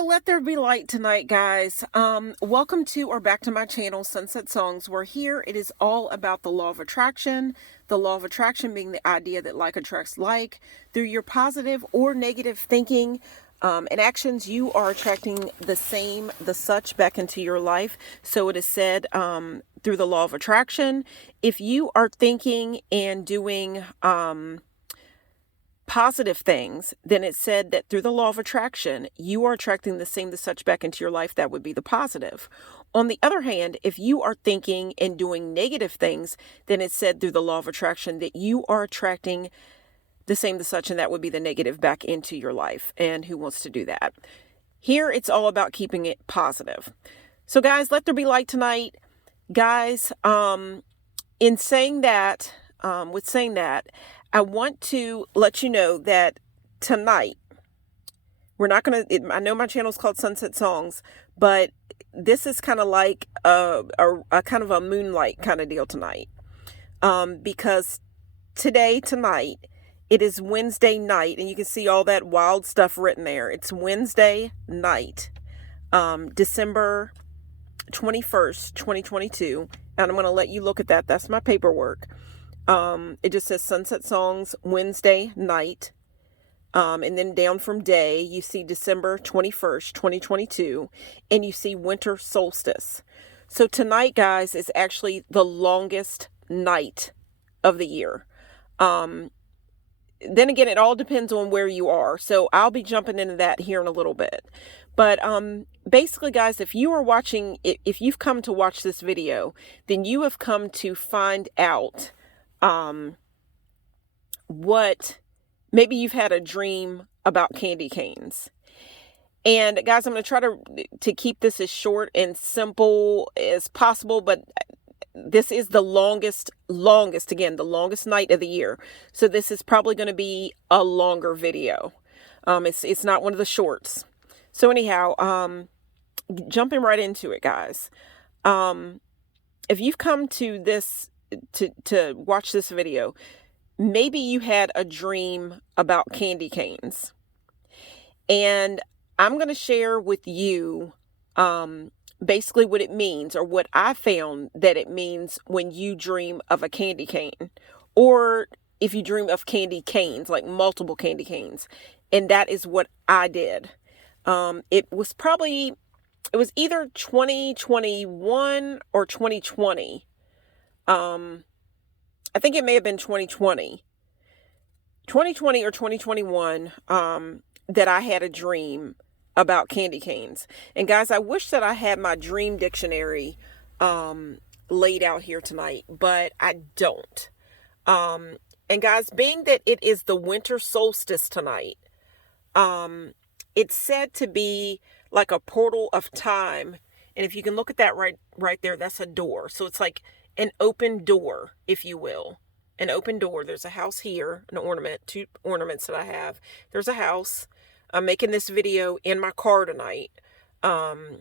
So let there be light tonight, guys. Welcome to or back to my channel, Sunset Songs, where here it is all about the law of attraction. The law of attraction being the idea that like attracts like. Through your positive or negative thinking and actions, you are attracting the same, the such back into your life. So it is said through the law of attraction, if you are thinking and doing positive things, then it said that through the law of attraction, you are attracting the same, the such back into your life. That would be the positive. On the other hand, if you are thinking and doing negative things, then it said through the law of attraction that you are attracting the same, the such, and that would be the negative back into your life. And who wants to do that? Here, it's all about keeping it positive. So guys, let there be light tonight. Guys, in saying that, with saying that, I want to let you know that tonight, we're not going to, I know my channel is called Sunset Songs, but this is kind of like a kind of a moonlight kind of deal tonight. Because tonight, it is Wednesday night, and you can see all that wild stuff written there. It's Wednesday night, December 21st, 2022. And I'm going to let you look at that. That's my paperwork. It just says Sunset Songs Wednesday night. And then down from day, you see December 21st, 2022, and you see winter solstice. So tonight, guys, is actually the longest night of the year. Then again, it all depends on where you are. So I'll be jumping into that here in a little bit. But basically, guys, if you are watching, if you've come to watch this video, then you have come to find out what maybe you've had a dream about candy canes. And guys, I'm going to try to keep this as short and simple as possible, but this is the longest night of the year. So this is probably going to be a longer video. It's not one of the shorts. So anyhow, jumping right into it, guys. If you've come to this to watch this video, maybe you had a dream about candy canes. And I'm going to share with you basically what it means, or what I found that it means when you dream of a candy cane, or if you dream of candy canes, like multiple candy canes. And that is what I did. It was either 2021 or 2020. I think it may have been 2020 or 2021, that I had a dream about candy canes. And guys, I wish that I had my dream dictionary, laid out here tonight, but I don't. And guys, being that it is the winter solstice tonight, it's said to be like a portal of time. And if you can look at that right there, that's a door. So it's like an open door, if you will. An open door. There's a house here, an ornament, two ornaments that I have. There's a house. I'm making this video in my car tonight. I'm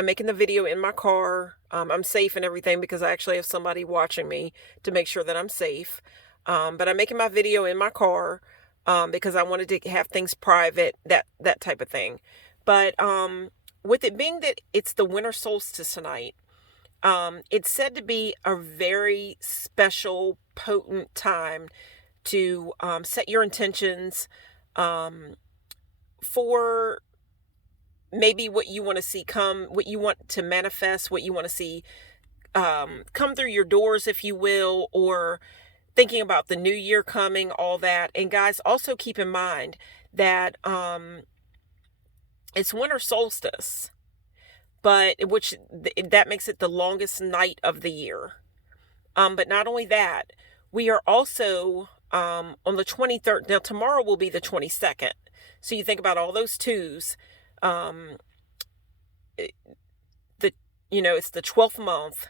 making the video in my car. I'm safe and everything because I actually have somebody watching me to make sure that I'm safe. But I'm making my video in my car because I wanted to have things private, that type of thing. But with it being that it's the winter solstice tonight, it's said to be a very special, potent time to set your intentions for maybe what you want to see what you want to manifest, what you want to see come through your doors, if you will, or thinking about the new year coming, all that. And guys, also keep in mind that it's winter solstice. But that makes it the longest night of the year. But not only that, we are also on the 23rd. Now, tomorrow will be the 22nd. So you think about all those twos. It's the 12th month.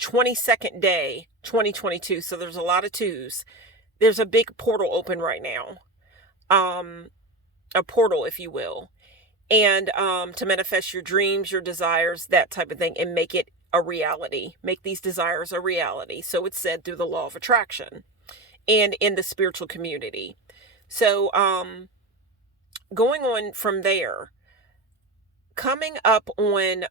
22nd day, 2022. So there's a lot of twos. There's a big portal open right now. A portal, if you will. And to manifest your dreams, your desires, that type of thing, and make it a reality. Make these desires a reality. So it's said through the law of attraction and in the spiritual community. So going on from there, coming up on,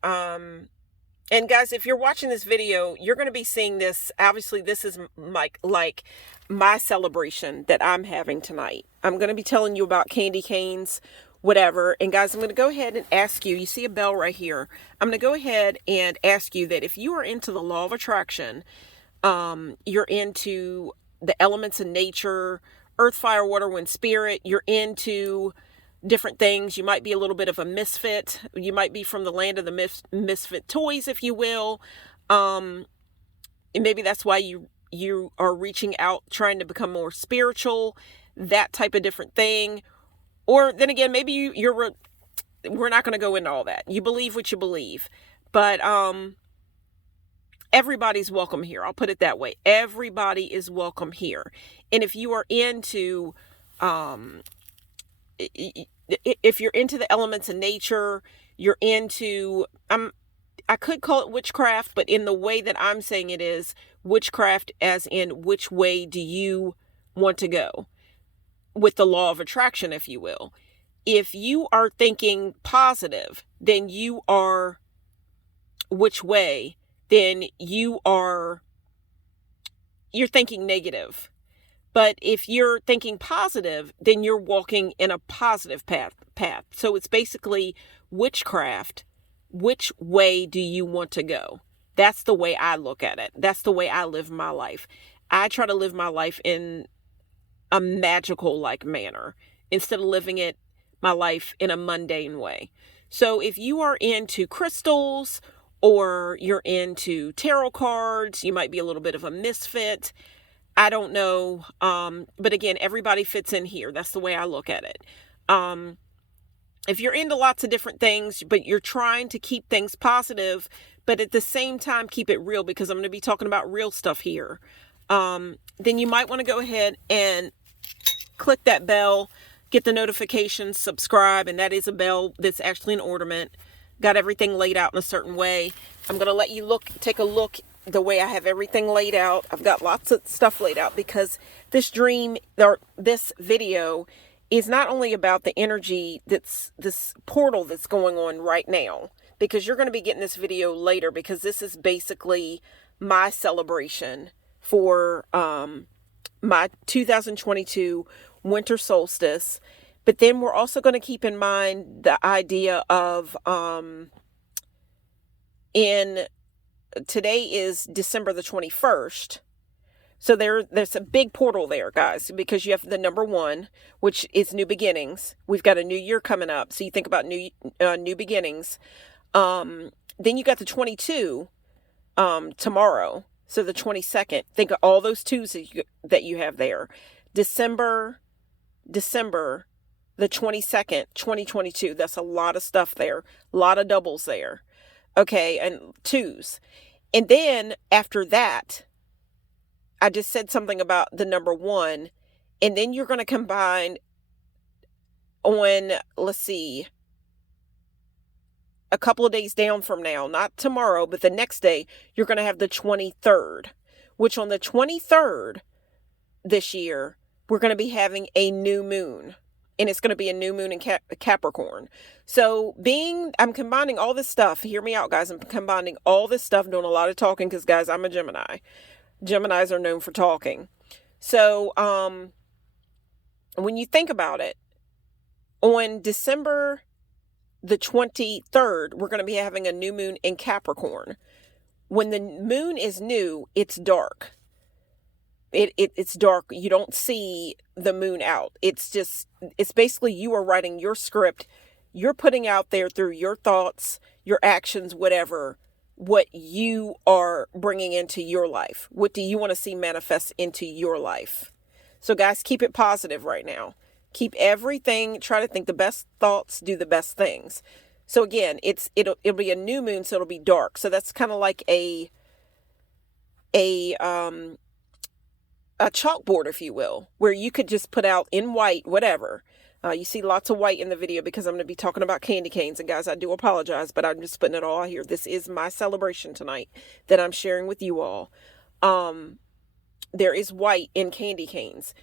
and guys, if you're watching this video, you're going to be seeing this. Obviously, this is like my celebration that I'm having tonight. I'm going to be telling you about candy canes, whatever. And guys, I'm going to go ahead and ask you, you see a bell right here. I'm going to go ahead and ask you that if you are into the law of attraction, you're into the elements of nature, earth, fire, water, wind, spirit, you're into different things. You might be a little bit of a misfit. You might be from the land of the misfit toys, if you will. And maybe that's why you are reaching out, trying to become more spiritual, that type of different thing. Or then again, maybe we're not going to go into all that. You believe what you believe, but everybody's welcome here. I'll put it that way. Everybody is welcome here. And if you are into, if you're into the elements of nature, you're into, I could call it witchcraft, but in the way that I'm saying it is witchcraft, as in which way do you want to go with the law of attraction, if you will. If you are thinking positive, then you are which way, then you're thinking negative. But if you're thinking positive, then you're walking in a positive path. So it's basically witchcraft. Which way do you want to go? That's the way I look at it. That's the way I live my life. I try to live my life in a magical like manner instead of living my life in a mundane way. So if you are into crystals or you're into tarot cards, you might be a little bit of a misfit. I don't know. But again, everybody fits in here. That's the way I look at it. If you're into lots of different things, but you're trying to keep things positive, but at the same time, keep it real, because I'm going to be talking about real stuff here. Then you might want to go ahead and click that bell, get the notifications, subscribe. And that is a bell that's actually an ornament. Got everything laid out in a certain way. I'm going to let you take a look the way I have everything laid out. I've got lots of stuff laid out because this video is not only about the energy that's this portal that's going on right now, because you're going to be getting this video later, because this is basically my celebration for my 2022 winter solstice. But then we're also going to keep in mind the idea of today is December the 21st. So there's a big portal there, guys, because you have the number 1, which is new beginnings. We've got a new year coming up. So you think about new beginnings. Then you got the 22 tomorrow. So the 22nd. Think of all those 2s that you have there. December the 22nd, 2022. That's a lot of stuff there. A lot of doubles there. Okay, and 2s. And then after that, I just said something about the number 1. And then you're going to combine on, let's see, a couple of days down from now, not tomorrow, but the next day, you're going to have the 23rd, which on the 23rd this year, we're going to be having a new moon. And it's going to be a new moon in Capricorn. So I'm combining all this stuff. Hear me out, guys. I'm combining all this stuff, doing a lot of talking, because, guys, I'm a Gemini. Geminis are known for talking. So when you think about it, on December the 23rd, we're going to be having a new moon in Capricorn. When the moon is new, it's dark. It's dark. You don't see the moon out. It's basically you are writing your script. You're putting out there through your thoughts, your actions, whatever, what you are bringing into your life. What do you want to see manifest into your life? So guys, keep it positive right now. Keep everything, try to think the best thoughts, do the best things. So again, it'll be a new moon, so it'll be dark. So that's kind of like a chalkboard, if you will, where you could just put out in white, whatever. You see lots of white in the video because I'm going to be talking about candy canes. And guys, I do apologize, but I'm just putting it all out here. This is my celebration tonight that I'm sharing with you all. There is white in candy canes.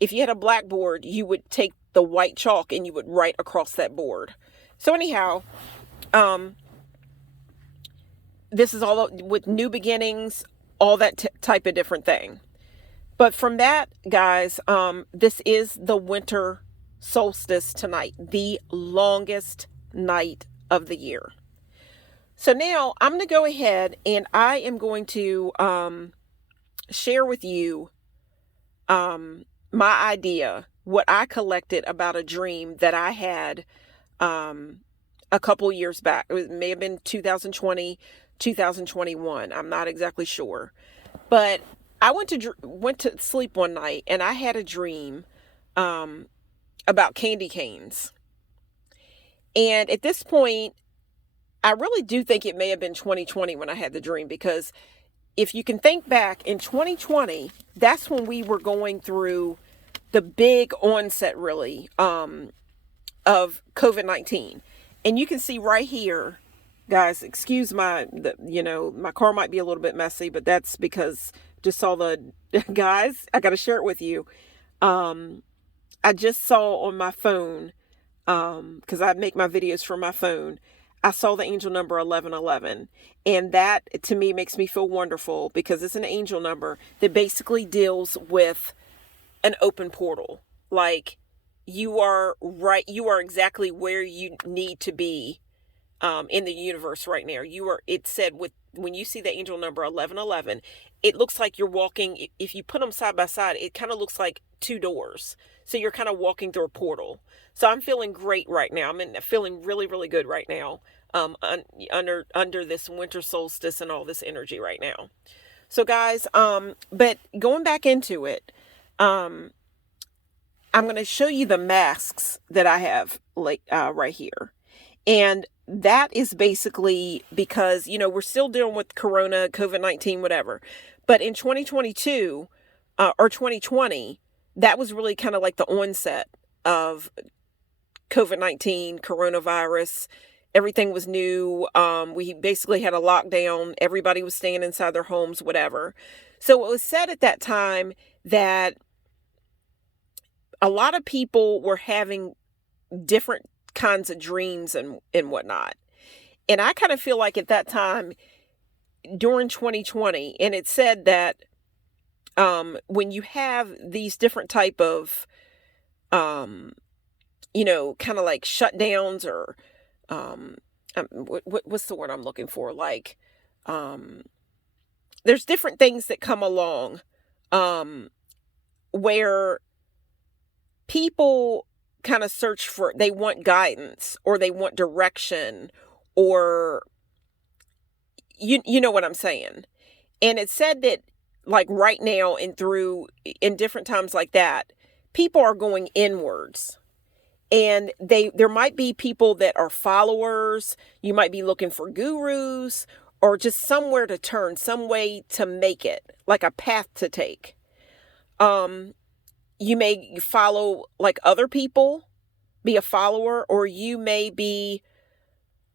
if you had a blackboard, you would take the white chalk and you would write across that board. So anyhow, this is all with new beginnings, all that type of different thing. But from that, guys, this is the winter solstice tonight, the longest night of the year. So now I'm going to go ahead and I am going to share with you my idea, what I collected about a dream that I had a couple years back. It may have been 2020, 2021. I'm not exactly sure. But I went to sleep one night and I had a dream about candy canes. And at this point, I really do think it may have been 2020 when I had the dream, because if you can think back in 2020, that's when we were going through the big onset, really, of COVID-19. And you can see right here, guys, excuse my car might be a little bit messy, but that's because just saw guys, I got to share it with you. I just saw on my phone, because I make my videos from my phone, I saw the angel number 1111. And that, to me, makes me feel wonderful, because it's an angel number that basically deals with an open portal. Like, you are exactly where you need to be in the universe right now. It said, when you see the angel number 1111, it looks like you're walking, if you put them side by side, it kind of looks like two doors. So you're kind of walking through a portal. So I'm feeling great right now. Feeling really, really good right now. Under this winter solstice and all this energy right now. So guys, but going back into it, I'm going to show you the masks that I have right here. And that is basically because, we're still dealing with Corona, COVID-19, whatever. But in 2022 or 2020, that was really kind of like the onset of COVID-19, coronavirus. Everything was new. We basically had a lockdown. Everybody was staying inside their homes, whatever. So it was said at that time that a lot of people were having different kinds of dreams and whatnot. And I kind of feel like at that time during 2020, and it said that when you have these different type of, kind of like shutdowns or, what's the word I'm looking for? Like, there's different things that come along, where people kind of they want guidance or they want direction, or you know what I'm saying. And it said that, like, right now and in different times like that, people are going inwards. And there might be people that are followers. You might be looking for gurus or just somewhere to turn, some way to make it, like a path to take. You may follow like other people, be a follower, or you may be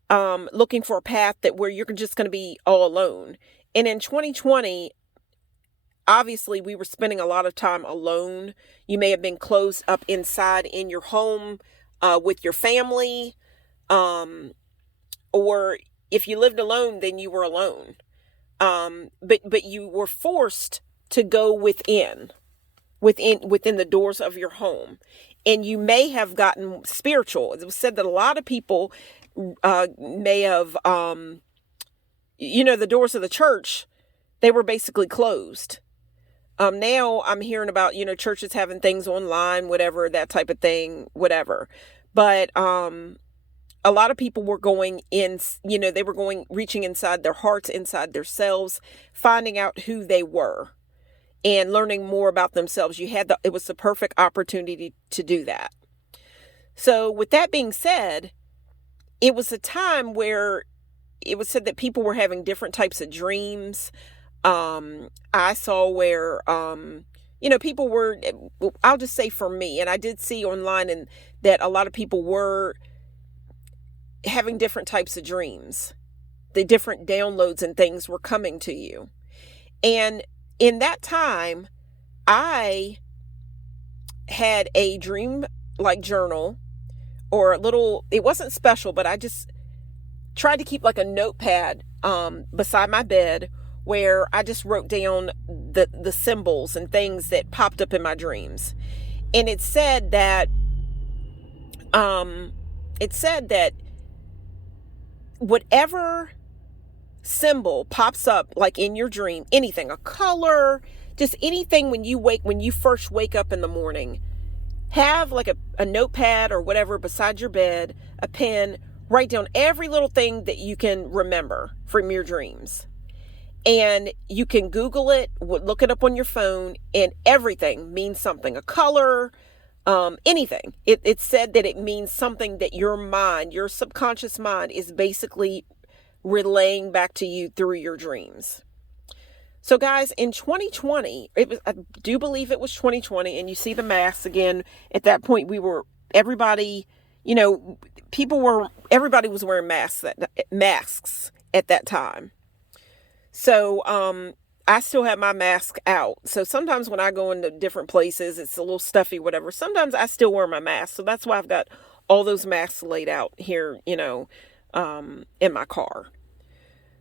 looking for a path where you're just going to be all alone. And in 2020, obviously, we were spending a lot of time alone. You may have been closed up inside in your home with your family. Or if you lived alone, then you were alone. But you were forced to go within the doors of your home. And you may have gotten spiritual. It was said that a lot of people may have, the doors of the church, they were basically closed. Now I'm hearing about, churches having things online, whatever, that type of thing, whatever. But a lot of people were going in, they were reaching inside their hearts, inside themselves, finding out who they were and learning more about themselves. It was the perfect opportunity to do that. So with that being said, it was a time where it was said that people were having different types of dreams. I saw where, people were, I'll just say for me, and I did see online and that a lot of people were having different types of dreams. The different downloads and things were coming to you. And in that time, I had a dream like journal, or a little, it wasn't special, but I just tried to keep like a notepad beside my bed, where I just wrote down the symbols and things that popped up in my dreams. And it said that whatever symbol pops up like in your dream, anything, a color, just anything, when you first wake up in the morning, have like a notepad or whatever beside your bed, a pen, write down every little thing that you can remember from your dreams. And you can Google it, look it up on your phone, and everything means something. A color, anything. It said that it means something that your mind, your subconscious mind, is basically relaying back to you through your dreams. So guys, in 2020, I do believe it was 2020, and you see the masks again. At that point, everybody was wearing masks at that time. So, I still have my mask out. So sometimes when I go into different places, it's a little stuffy, whatever. Sometimes I still wear my mask. So that's why I've got all those masks laid out here, in my car.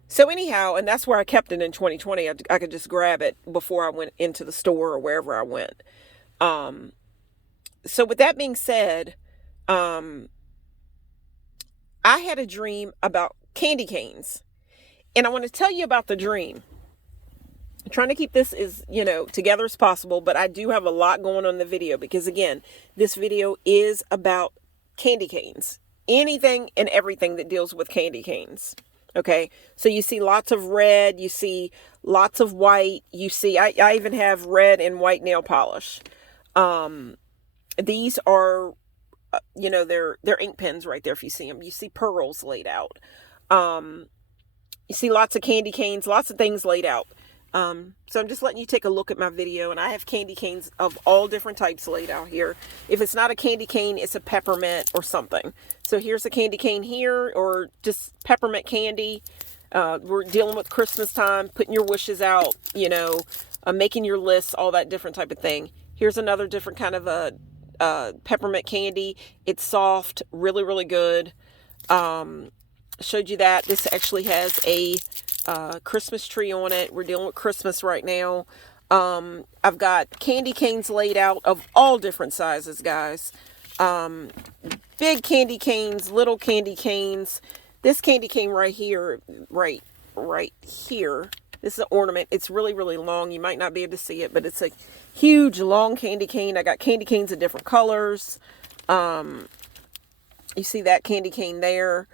So anyhow, and that's where I kept it in 2020. I could just grab it before I went into the store or wherever I went. So with that being said, I had a dream about candy canes. And I want to tell you about the dream. I'm trying to keep this as, together as possible, but I do have a lot going on in the video because, again, this video is about candy canes. Anything and everything that deals with candy canes. Okay, so you see lots of red, you see lots of white, you see, I even have red and white nail polish. These are, they're ink pens right there if you see them. You see pearls laid out. You see lots of candy canes, lots of things laid out. So I'm just letting you take a look at my video, and I have candy canes of all different types laid out here. If it's not a candy cane, it's a peppermint or something. So here's a candy cane here, or just peppermint candy. We're dealing with Christmas time, putting your wishes out, making your lists, all that different type of thing. Here's another different kind of a peppermint candy. It's soft, really, really good. Showed you that. This actually has a Christmas tree on it. We're dealing with Christmas right now. I've got candy canes laid out of all different sizes, guys. Big candy canes, little candy canes. This candy cane right here, right here. This is an ornament. It's really, really long. You might not be able to see it, but it's a huge, long candy cane. I got candy canes of different colors. You see that candy cane there.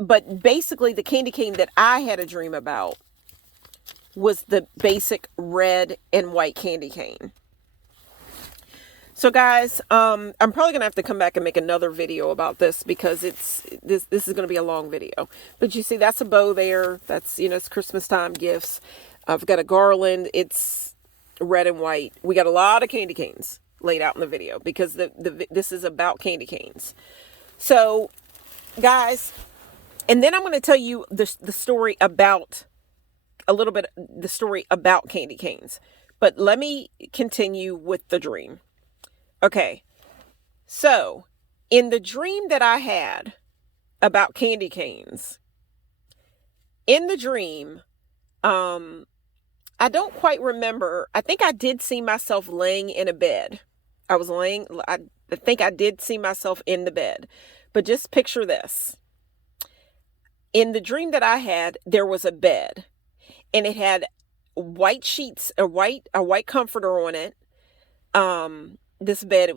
But basically the candy cane that I had a dream about was the basic red and white candy cane. So guys, I'm probably going to have to come back and make another video about this because this is going to be a long video. But you see, that's a bow there. That's, it's Christmas time gifts. I've got a garland. It's red and white. We got a lot of candy canes laid out in the video because this is about candy canes. So guys, and then I'm going to tell you the story about the story about candy canes. But let me continue with the dream. Okay, so in the dream that I had about candy canes, in the dream, I don't quite remember. I think I did see myself laying in a bed. I think I did see myself in the bed. But just picture this. In the dream that I had, there was a bed, and it had white sheets, a white comforter on it. This bed,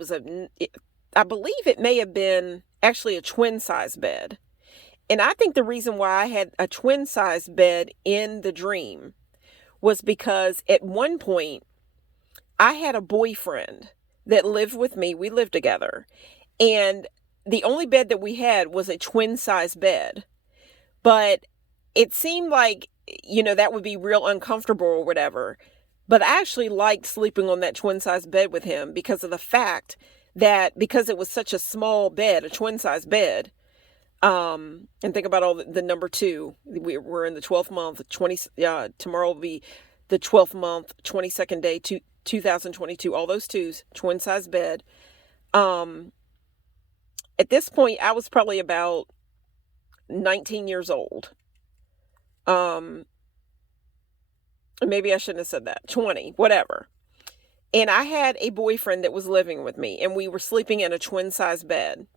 I believe it may have been actually a twin size bed. And I think the reason why I had a twin size bed in the dream was because at one point I had a boyfriend that lived with me. We lived together, and the only bed that we had was a twin size bed. But it seemed like, that would be real uncomfortable or whatever. But I actually liked sleeping on that twin size bed with him because of the fact that, because it was such a small bed, a twin size bed, and think about all the number 2. We're in the 12th month, tomorrow will be the 12th month, 22nd day, 2022, all those twos, twin size bed. At this point, I was probably about 19 years old. Maybe I shouldn't have said that. 20, whatever. And I had a boyfriend that was living with me, and we were sleeping in a twin size bed.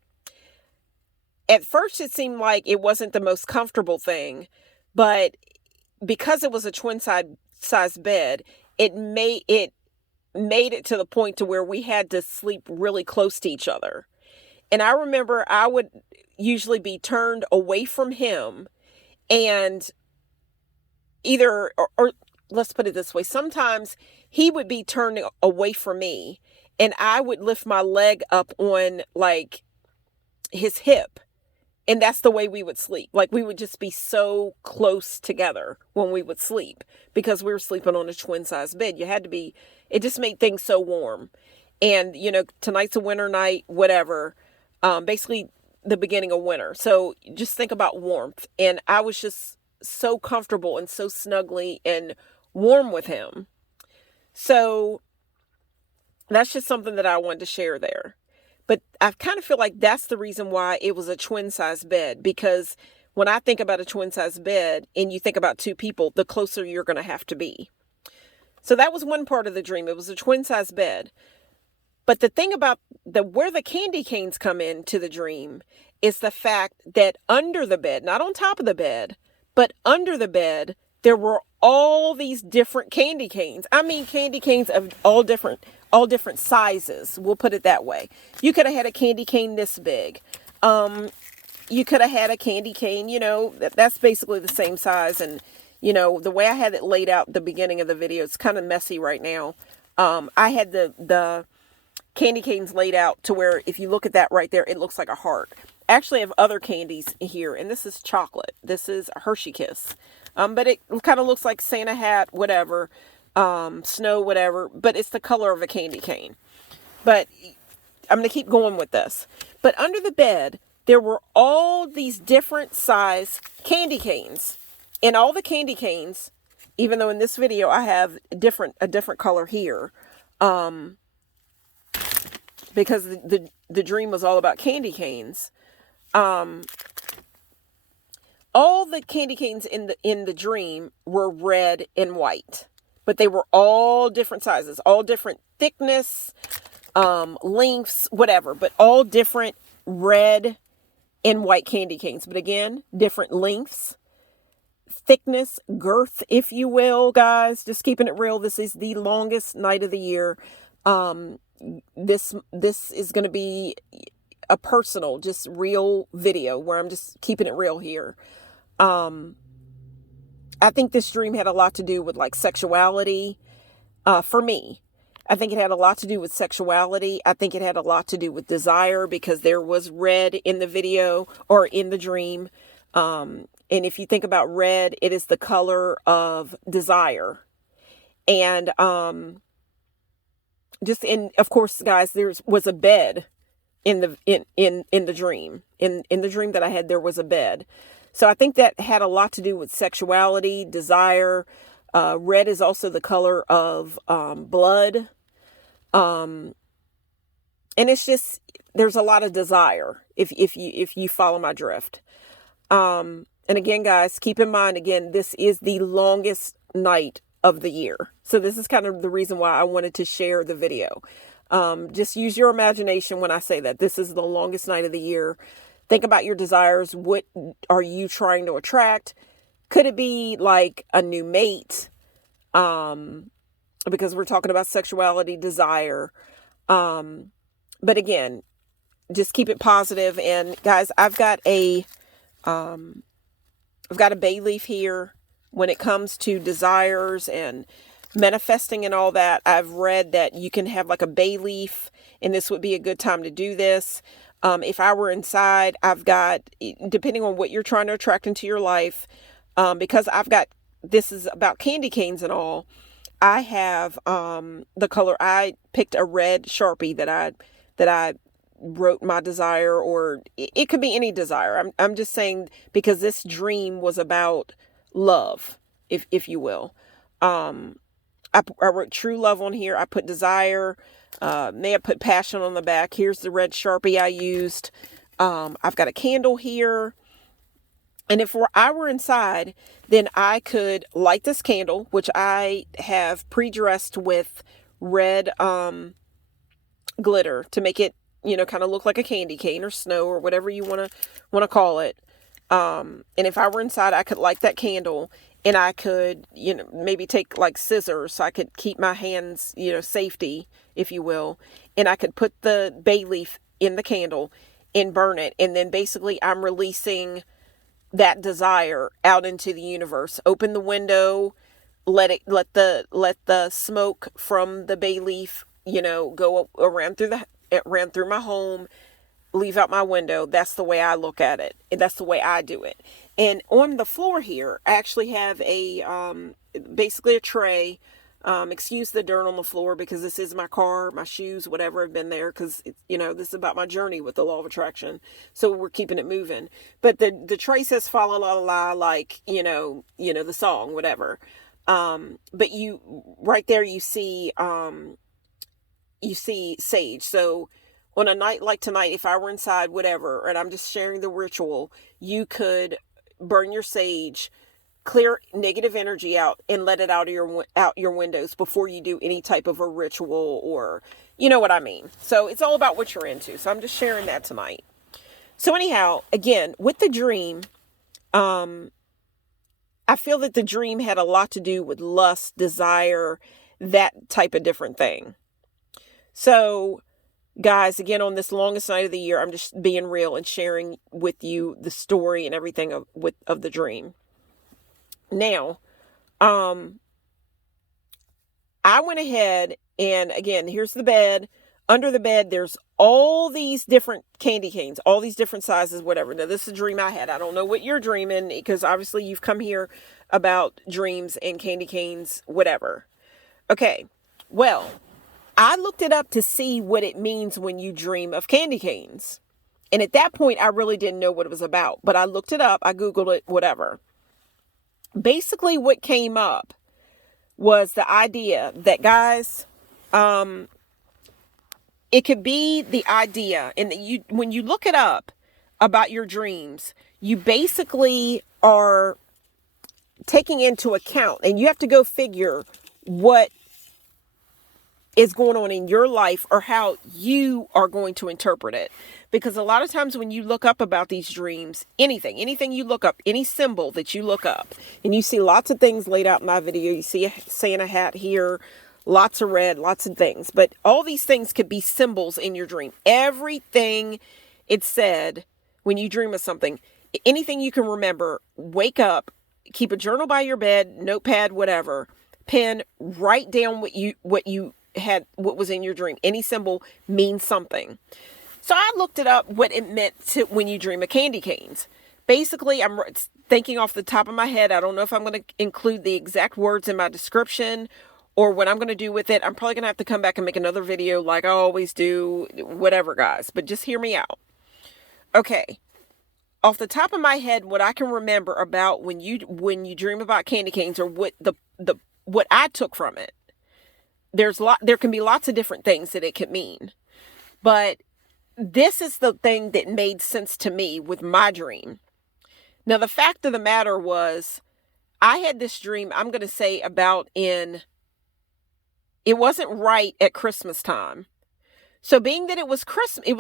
At first, it seemed like it wasn't the most comfortable thing, but because it was a twin size bed, it made it to the point to where we had to sleep really close to each other. And I remember I would usually be turned away from him, and either, or let's put it this way, sometimes he would be turned away from me, and I would lift my leg up on like his hip. And that's the way we would sleep. Like, we would just be so close together when we would sleep because we were sleeping on a twin size bed. You had to be, it just made things so warm. And, tonight's a winter night, whatever. Basically the beginning of winter. So just think about warmth. And I was just so comfortable and so snugly and warm with him. So that's just something that I wanted to share there. But I kind of feel like that's the reason why it was a twin size bed, because when I think about a twin size bed and you think about two people, the closer you're going to have to be. So that was one part of the dream. It was a twin size bed. But the thing about where the candy canes come into the dream is the fact that under the bed, not on top of the bed, but under the bed, there were all these different candy canes. I mean, candy canes of all different sizes. We'll put it that way. You could have had a candy cane this big. You could have had a candy cane, that's basically the same size. And, the way I had it laid out at the beginning of the video, it's kind of messy right now. I had the candy canes laid out to where if you look at that right there, it looks like a heart. Actually, I have other candies here, and this is chocolate. This is a Hershey Kiss. But it kind of looks like Santa hat, whatever, snow, whatever, but it's the color of a candy cane. But I'm going to keep going with this. But under the bed, there were all these different size candy canes. And all the candy canes, even though in this video I have a different color here, because the dream was all about candy canes. All the candy canes in the dream were red and white, but they were all different sizes, all different thickness, lengths, whatever, but all different red and white candy canes. But again, different lengths, thickness, girth, if you will, guys. Just keeping it real. This is the longest night of the year. This is going to be a personal, just real video where I'm just keeping it real here. I think this dream had a lot to do with like sexuality, for me. I think it had a lot to do with sexuality. I think it had a lot to do with desire, because there was red in the video or in the dream. And if you think about red, it is the color of desire. And, of course, guys, there was a bed in the dream. In the dream that I had, there was a bed. So I think that had a lot to do with sexuality, desire. Red is also the color of blood. And it's just, there's a lot of desire if you follow my drift. And again, guys, keep in mind, again, this is the longest night of the year. So this is kind of the reason why I wanted to share the video. Just use your imagination when I say that. This is the longest night of the year. Think about your desires. What are you trying to attract? Could it be like a new mate? Because we're talking about sexuality, desire. But again, just keep it positive. And guys, I've got a bay leaf here. When it comes to desires and manifesting and all that, I've read that you can have like a bay leaf, and this would be a good time to do this. If I were inside, I've got, depending on what you're trying to attract into your life, because this is about candy canes and all, I have the color, I picked a red Sharpie that I wrote my desire, or it could be any desire. I'm just saying, because this dream was about love, if you will. I wrote true love on here. I put desire. May have put passion on the back. Here's the red Sharpie I used. I've got a candle here. And if I were inside, then I could light this candle, which I have pre-dressed with red glitter to make it, kind of look like a candy cane or snow or whatever you want to call it. And if I were inside, I could light that candle, and I could, maybe take like scissors so I could keep my hands, safety, if you will. And I could put the bay leaf in the candle and burn it. And then basically I'm releasing that desire out into the universe. Open the window, let the smoke from the bay leaf, go around through my home, leave out my window. That's the way I look at it, and that's the way I do it. And on the floor here, I actually have basically a tray. Excuse the dirt on the floor because this is my car, my shoes, whatever have been there, because this is about my journey with the law of attraction. So we're keeping it moving. But the tray says fa la la la, like the song, whatever. But right there you see sage. So on a night like tonight, if I were inside, whatever, and I'm just sharing the ritual, you could burn your sage, clear negative energy out, and let it out your windows before you do any type of a ritual, or you know what I mean. So it's all about what you're into. So I'm just sharing that tonight. So anyhow, again, with the dream, I feel that the dream had a lot to do with lust, desire, that type of different thing. So guys, again, on this longest night of the year, I'm just being real and sharing with you the story and everything of the dream. Now, I went ahead and, again, here's the bed. Under the bed, there's all these different candy canes, all these different sizes, whatever. Now, this is a dream I had. I don't know what you're dreaming, because obviously you've come here about dreams and candy canes, whatever. Okay, well, I looked it up to see what it means when you dream of candy canes. And at that point, I really didn't know what it was about. But I looked it up. I Googled it, whatever. Basically, what came up was the idea that, guys, it could be the idea, and that when you look it up about your dreams, you basically are taking into account, and you have to go figure what is going on in your life or how you are going to interpret it. Because a lot of times when you look up about these dreams, anything you look up, any symbol that you look up, and you see lots of things laid out in my video, you see a Santa hat here, lots of red, lots of things, but all these things could be symbols in your dream. Everything it said when you dream of something, anything you can remember, wake up, keep a journal by your bed, notepad, whatever, pen, write down what was in your dream. Any symbol means something. So I looked it up, what it meant to when you dream of candy canes. Basically, I'm thinking off the top of my head. I don't know if I'm going to include the exact words in my description or what I'm going to do with it. I'm probably going to have to come back and make another video like I always do, whatever, guys. But just hear me out. Okay. Off the top of my head, what I can remember about when you dream about candy canes, or what I took from it, there can be lots of different things that it could mean. But this is the thing that made sense to me with my dream. Now, the fact of the matter was, I had this dream, I'm going to say it wasn't right at Christmas time. So being that it was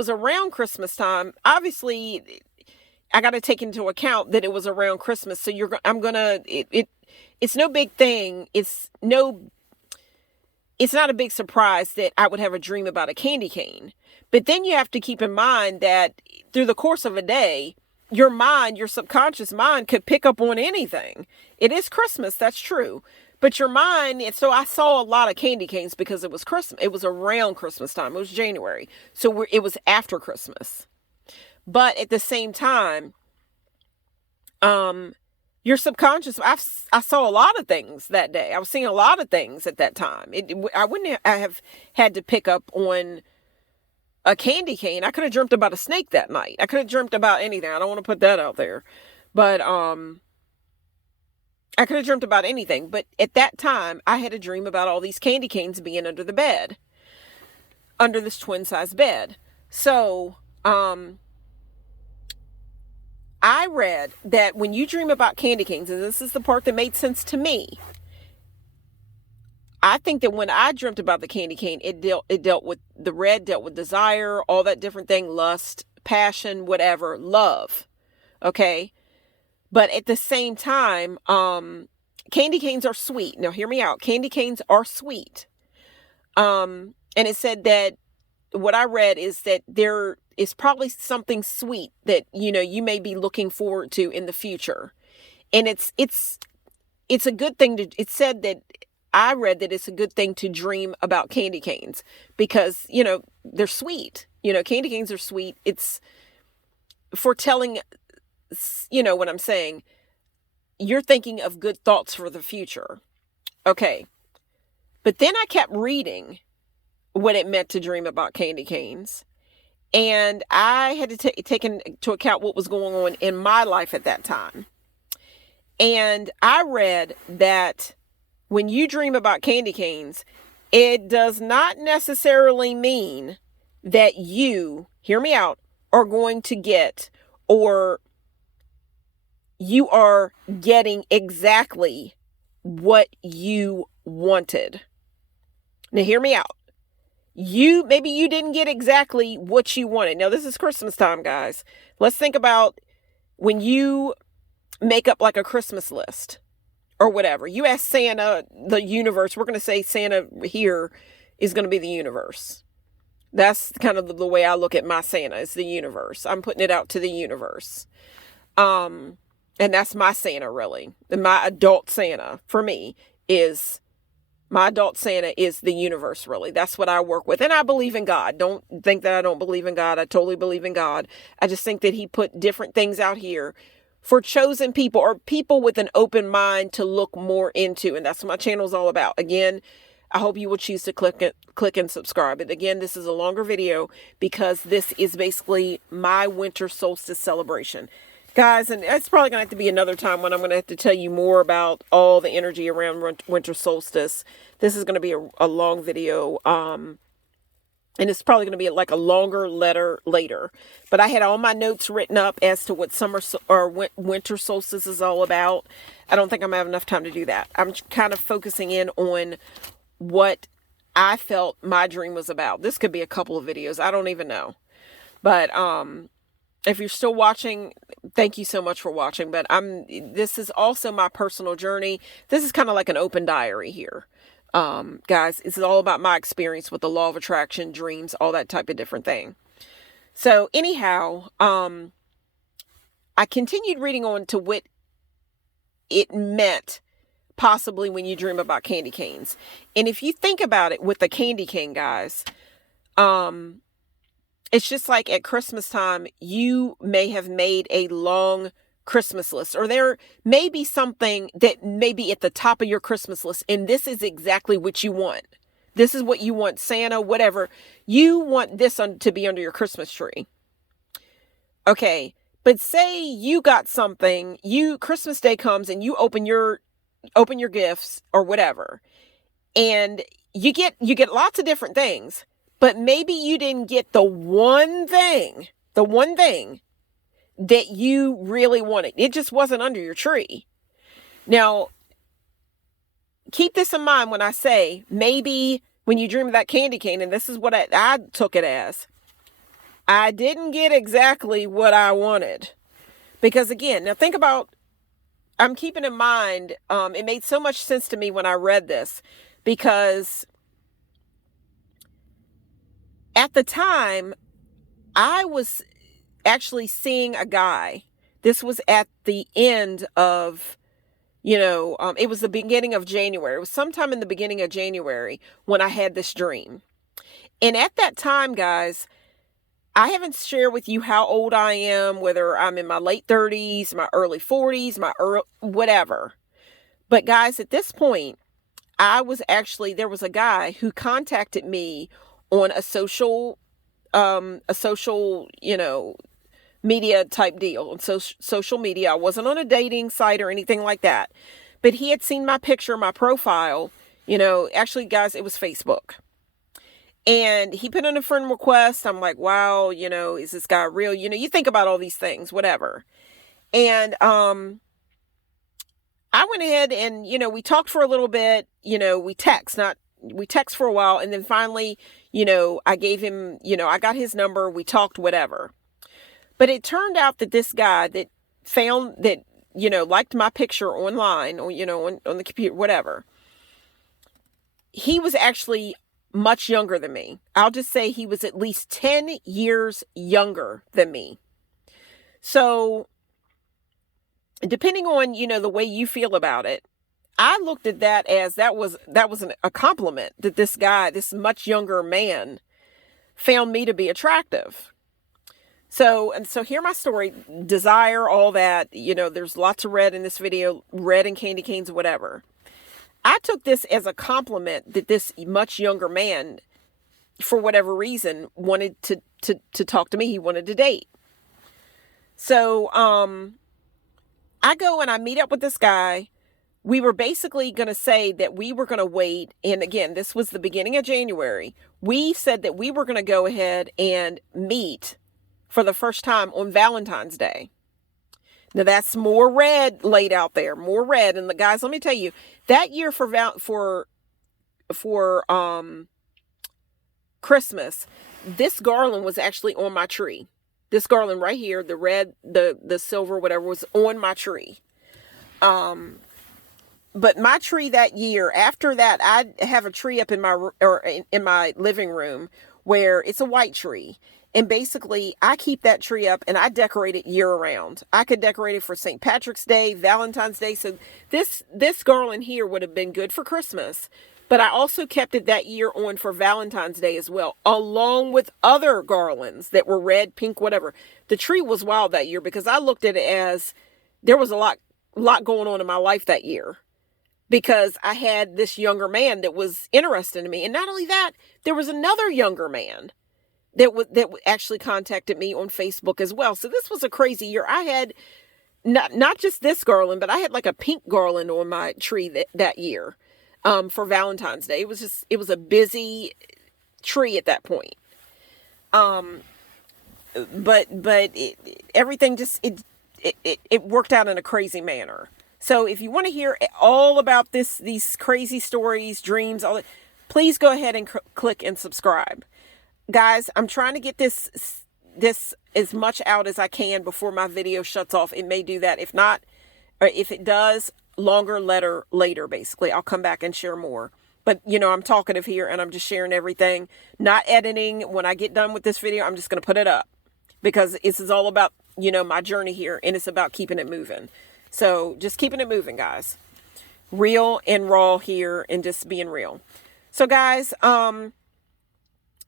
around Christmas time, obviously I got to take into account that it was around Christmas. So it's no big thing. It's not a big surprise that I would have a dream about a candy cane. But then you have to keep in mind that through the course of a day, your subconscious mind could pick up on anything. It is Christmas, that's true. But your mind, and so I saw a lot of candy canes because it was Christmas. It was around Christmas time. It was January. So it was after Christmas. But at the same time, your subconscious, I saw a lot of things that day. I was seeing a lot of things at that time. I wouldn't have had to pick up on a candy cane. I could have dreamt about a snake that night. I could have dreamt about anything. I don't want to put that out there. But I could have dreamt about anything, but at that time, I had a dream about all these candy canes being under the bed, under this twin size bed. So, I read that when you dream about candy canes, and this is the part that made sense to me, I think that when I dreamt about the candy cane, it dealt with the red, dealt with desire, all that different thing, lust, passion, whatever, love. Okay. But at the same time, candy canes are sweet. Now hear me out. Candy canes are sweet. And it said that what I read is that there is probably something sweet that, you may be looking forward to in the future. And it's a good thing it said that I read that it's a good thing to dream about candy canes because, they're sweet. Candy canes are sweet. It's foretelling, what I'm saying. You're thinking of good thoughts for the future. Okay. But then I kept reading what it meant to dream about candy canes. And I had to take into account what was going on in my life at that time. And I read that when you dream about candy canes, it does not necessarily mean that you, hear me out, are going to get, or you are getting exactly what you wanted. Now hear me out. Maybe you didn't get exactly what you wanted. Now this is Christmas time, guys. Let's think about when you make up like a Christmas list or whatever. You ask Santa, the universe, we're going to say Santa here is going to be the universe. That's kind of the way I look at my Santa, is the universe. I'm putting it out to the universe. And that's my Santa, really. And my adult Santa for me is, my adult Santa is the universe, really. That's what I work with. And I believe in God. Don't think that I don't believe in God. I totally believe in God. I just think that he put different things out here for chosen people or people with an open mind to look more into. And that's what my channel is all about. Again, I hope you will choose to click and subscribe. And again, this is a longer video because this is basically my winter solstice celebration. Guys, and it's probably going to have to be another time when I'm going to have to tell you more about all the energy around winter solstice. This is going to be a long video. And it's probably going to be like a longer letter later. But I had all my notes written up as to what winter solstice is all about. I don't think I'm going to have enough time to do that. I'm kind of focusing in on what I felt my dream was about. This could be a couple of videos. I don't even know. But if you're still watching, thank you so much for watching. But this is also my personal journey. This is kind of like an open diary here. Guys, it's all about my experience with the law of attraction, dreams, all that type of different thing. So anyhow, I continued reading on to what it meant possibly when you dream about candy canes. And if you think about it with the candy cane, guys, it's just like at Christmas time, you may have made a long Christmas list, or there may be something that may be at the top of your Christmas list, and this is exactly what you want. This is what you want, Santa, whatever. You want this to be under your Christmas tree. Okay, but say you got something, Christmas Day comes and you open your gifts or whatever, and you get lots of different things, but maybe you didn't get the one thing that you really wanted. It just wasn't under your tree. Now, keep this in mind when I say maybe when you dream of that candy cane, and this is what I took it as. I didn't get exactly what I wanted. Because again, now think about, I'm keeping in mind, it made so much sense to me when I read this, because at the time, I was actually seeing a guy. This was at the end of, it was the beginning of January. It was sometime in the beginning of January when I had this dream. And at that time, guys, I haven't shared with you how old I am, whether I'm in my late 30s, my early 40s, whatever. But guys, at this point, there was a guy who contacted me on a social, media type deal. On social media. I wasn't on a dating site or anything like that. but he had seen my picture, my profile, actually guys, it was Facebook. And he put in a friend request. I'm like, wow, is this guy real? You think about all these things, whatever. And I went ahead and, we talked for a little bit, we text for a while. And then finally, I gave him, I got his number, we talked, whatever. But it turned out that this guy that found that, liked my picture online or, on the computer, whatever, he was actually much younger than me. I'll just say he was at least 10 years younger than me. So depending on, the way you feel about it, I looked at that as that was a compliment that this guy, this much younger man, found me to be attractive. So hear my story, desire, all that, there's lots of red in this video, red and candy canes, whatever. I took this as a compliment that this much younger man, for whatever reason, wanted to talk to me. He wanted to date. So, I go and I meet up with this guy. We were basically going to say that we were going to wait. And again, this was the beginning of January. We said that we were going to go ahead and meet for the first time on Valentine's Day. Now that's more red laid out there, more red. And the guys, let me tell you, that year for Christmas, this garland was actually on my tree. This garland right here, the red, the silver, whatever, was on my tree. But my tree that year, after that, I have a tree up in my living room where it's a white tree. And basically, I keep that tree up and I decorate it year round. I could decorate it for St. Patrick's Day, Valentine's Day. So this garland here would have been good for Christmas. But I also kept it that year on for Valentine's Day as well, along with other garlands that were red, pink, whatever. The tree was wild that year because I looked at it as there was a lot going on in my life that year. Because I had this younger man that was interested in me. And not only that, there was another younger man that actually contacted me on Facebook as well. So this was a crazy year. I had not just this garland, but I had like a pink garland on my tree that year for Valentine's Day. It was a busy tree at that point. But everything just it worked out in a crazy manner. So if you want to hear all about these crazy stories, dreams, all that, please go ahead and click and subscribe. Guys, I'm trying to get this as much out as I can before my video shuts off. It may do that. If not, or if it does, longer later, basically. I'll come back and share more. But, I'm talkative here and I'm just sharing everything. Not editing. When I get done with this video, I'm just going to put it up. Because this is all about, my journey here. And it's about keeping it moving. So just keeping it moving, guys. Real and raw here and just being real. So, guys,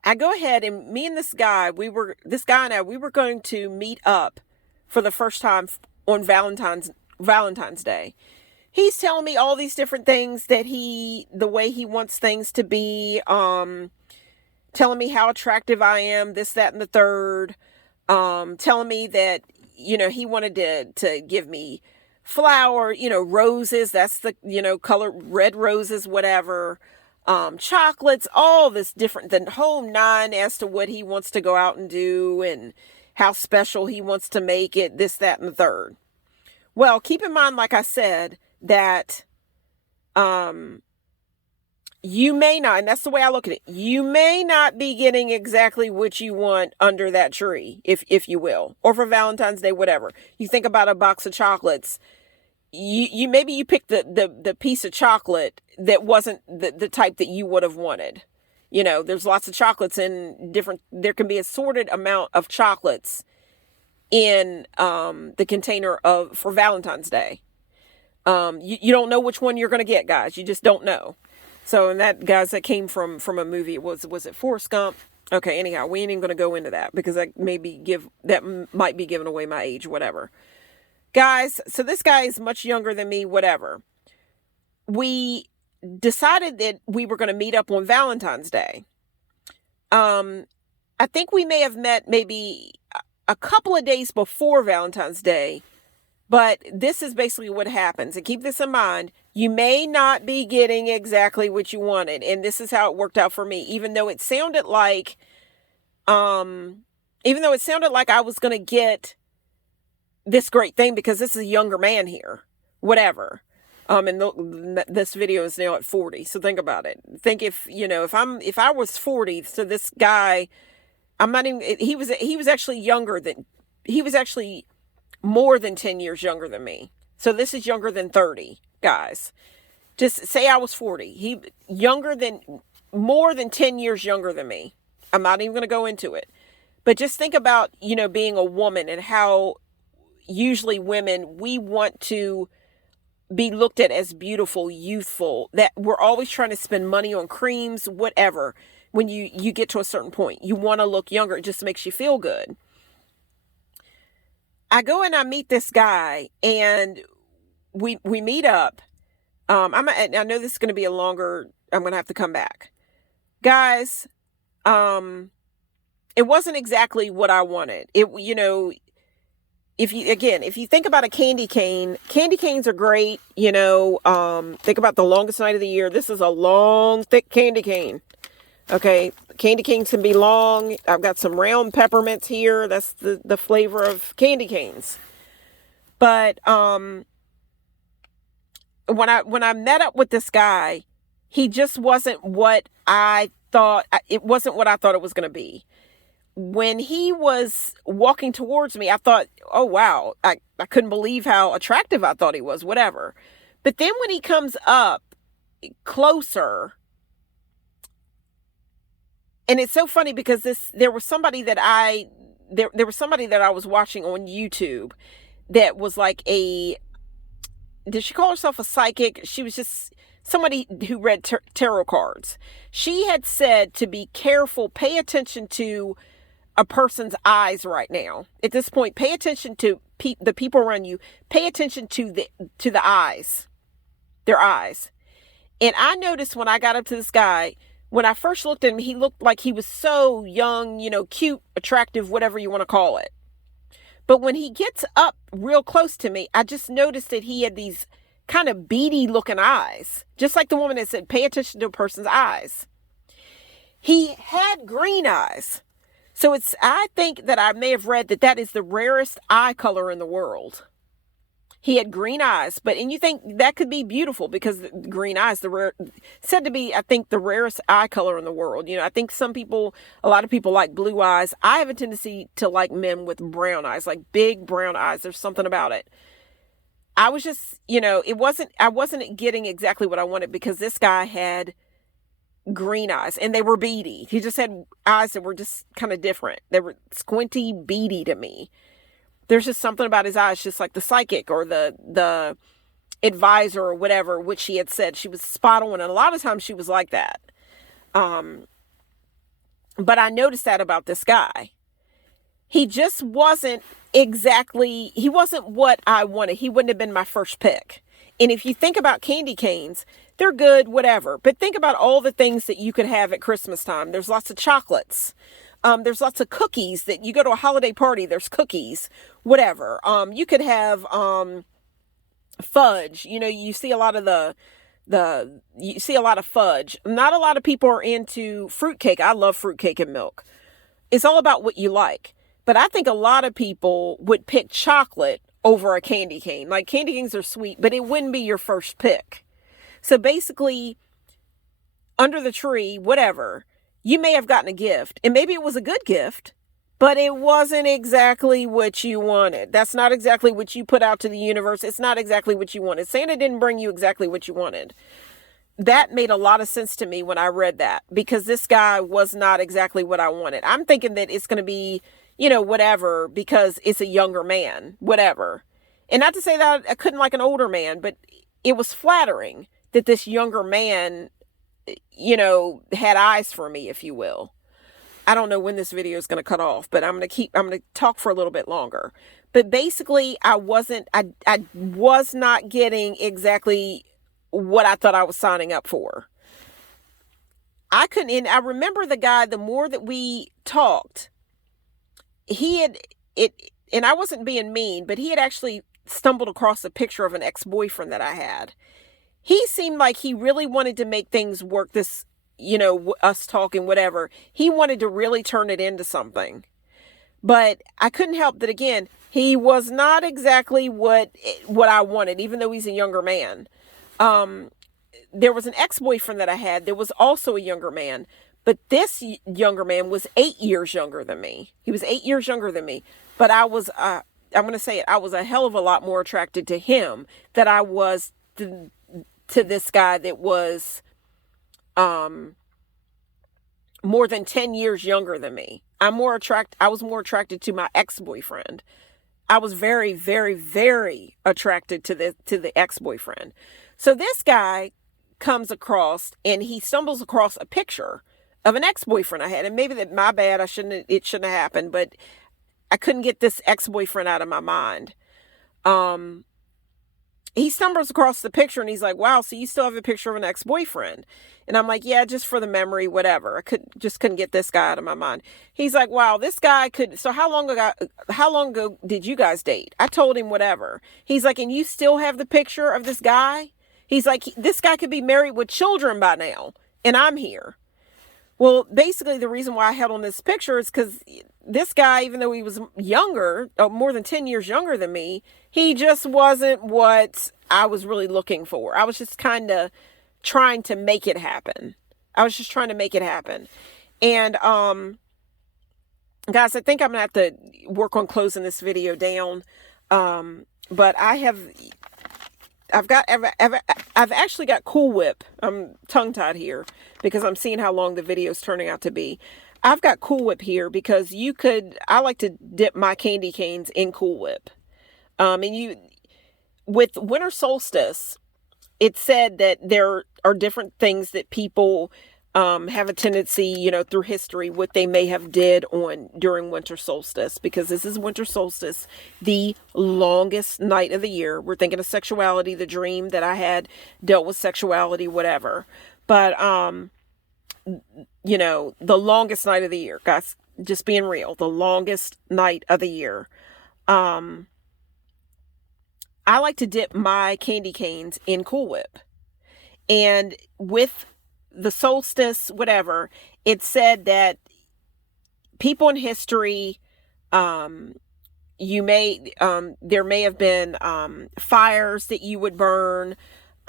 I go ahead and me and this guy and I, we were going to meet up for the first time on Valentine's Day. He's telling me all these different things that the way he wants things to be, telling me how attractive I am, this, that, and the third, telling me that, he wanted to give me flower, roses, that's the, color, red roses, whatever. Chocolates, all this different, the whole nine as to what he wants to go out and do and how special he wants to make it, this, that, and the third. Well, keep in mind, like I said, that, you may not, and that's the way I look at it, you may not be getting exactly what you want under that tree, if you will, or for Valentine's Day, whatever. You think about a box of chocolates. You maybe you picked the piece of chocolate that wasn't the type that you would have wanted. There's lots of chocolates in there can be a sorted amount of chocolates in the container for Valentine's Day. You don't know which one you're going to get, guys. You just don't know. So, and that, guys, that came from a movie. Was it Forrest Gump? Okay, anyhow, we ain't even going to go into that because that might be giving away my age, whatever. Guys, so this guy is much younger than me, whatever. We decided that we were going to meet up on Valentine's Day. I think we may have met maybe a couple of days before Valentine's Day, but this is basically what happens. And keep this in mind, You may not be getting exactly what you wanted. And this is how it worked out for me, even though it sounded like, I was going to get this great thing because this is a younger man here, whatever. This video is now at 40. So think about it. Think if I was 40, so this guy, I'm not even, he was actually more than 10 years younger than me. So this is younger than 30, guys. Just say I was 40. More than 10 years younger than me. I'm not even going to go into it. But just think about, being a woman and how usually women, we want to be looked at as beautiful, youthful, that we're always trying to spend money on creams, whatever. When you get to a certain point, you want to look younger. It just makes you feel good. I go and I meet this guy and we meet up. I know this is going to be I'm going to have to come back. Guys, it wasn't exactly what I wanted. If you think about a candy cane, candy canes are great. Think about the longest night of the year. This is a long, thick candy cane. Okay. Candy canes can be long. I've got some round peppermints here. That's the flavor of candy canes. But, when I met up with this guy, he just wasn't what I thought. It wasn't what I thought it was going to be. When he was walking towards me, I thought, oh, wow, I couldn't believe how attractive I thought he was, whatever. But then when he comes up closer, and it's so funny because there was somebody that I was watching on YouTube that was like did she call herself a psychic? She was just somebody who read tarot cards. She had said to be careful, pay attention to a person's eyes right now. At this point, pay attention to the people around you. Pay attention to the eyes, their eyes. And I noticed when I got up to this guy, when I first looked at him, he looked like he was so young, cute, attractive, whatever you want to call it. But when he gets up real close to me, I just noticed that he had these kind of beady looking eyes, just like the woman that said, pay attention to a person's eyes. He had green eyes. So I think that I may have read that is the rarest eye color in the world. He had green eyes, and you think that could be beautiful because green eyes, said to be, I think, the rarest eye color in the world. I think a lot of people like blue eyes. I have a tendency to like men with brown eyes, like big brown eyes. There's something about it. I was just, I wasn't getting exactly what I wanted because this guy had green eyes and they were beady. He just had eyes that were just kind of different. They were squinty, beady to me. There's just something about his eyes, just like the psychic or the advisor or whatever, which she had said. She was spot on. And a lot of times she was like that. But I noticed that about this guy. He just wasn't he wasn't what I wanted. He wouldn't have been my first pick. And if you think about candy canes, they're good, whatever. But think about all the things that you could have at Christmas time. There's lots of chocolates. There's lots of cookies that you go to a holiday party. There's cookies, whatever. You could have fudge. You see a lot of you see a lot of fudge. Not a lot of people are into fruitcake. I love fruitcake and milk. It's all about what you like. But I think a lot of people would pick chocolate over a candy cane. Like candy canes are sweet, but it wouldn't be your first pick. So basically, under the tree, whatever, you may have gotten a gift, and maybe it was a good gift, but it wasn't exactly what you wanted. That's not exactly what you put out to the universe. It's not exactly what you wanted. Santa didn't bring you exactly what you wanted. That made a lot of sense to me when I read that, because this guy was not exactly what I wanted. I'm thinking that it's going to be, whatever, because it's a younger man, whatever. And not to say that I couldn't like an older man, but it was flattering that this younger man, had eyes for me, if you will. I don't know when this video is going to cut off, but I'm going to talk for a little bit longer. But basically, I was not getting exactly what I thought I was signing up for. And I remember the guy, the more that we talked, and I wasn't being mean, but he had actually stumbled across a picture of an ex-boyfriend that I had. he seemed like he really wanted to make things work. This, us talking, whatever. He wanted to really turn it into something. But I couldn't help that, again, he was not exactly what I wanted, even though he's a younger man. There was an ex-boyfriend that I had. There was also a younger man. But this younger man was 8 years younger than me. He was 8 years younger than me. But I was, I'm going to say it, I was a hell of a lot more attracted to him than I was to this guy that was more than 10 years younger than me. I was more attracted to my ex-boyfriend. I was very, very, very attracted to the ex-boyfriend. So this guy comes across and he stumbles across a picture of an ex-boyfriend I had. And maybe that my bad, it shouldn't have happened, but I couldn't get this ex-boyfriend out of my mind. He stumbles across the picture and he's like, wow, so you still have a picture of an ex-boyfriend? And I'm like, yeah, just for the memory, whatever. Couldn't get this guy out of my mind. He's like, wow, this guy so how long ago did you guys date? I told him whatever. He's like, and you still have the picture of this guy? He's like, this guy could be married with children by now, and I'm here. Well, basically the reason why I held on this picture is because this guy, even though he was younger, more than 10 years younger than me, he just wasn't what I was really looking for. I was just kind of trying to make it happen. And, guys, I think I'm going to have to work on closing this video down. But I've actually got Cool Whip. I'm tongue-tied here because I'm seeing how long the video is turning out to be. I've got Cool Whip here because I like to dip my candy canes in Cool Whip. With winter solstice, it said that there are different things that people have a tendency, through history, what they may have did during winter solstice, because this is winter solstice, the longest night of the year. We're thinking of sexuality, the dream that I had dealt with sexuality, whatever. But, the longest night of the year, guys, just being real, the longest night of the year. I like to dip my candy canes in Cool Whip. And with the solstice, whatever, it said that people in history, there may have been fires that you would burn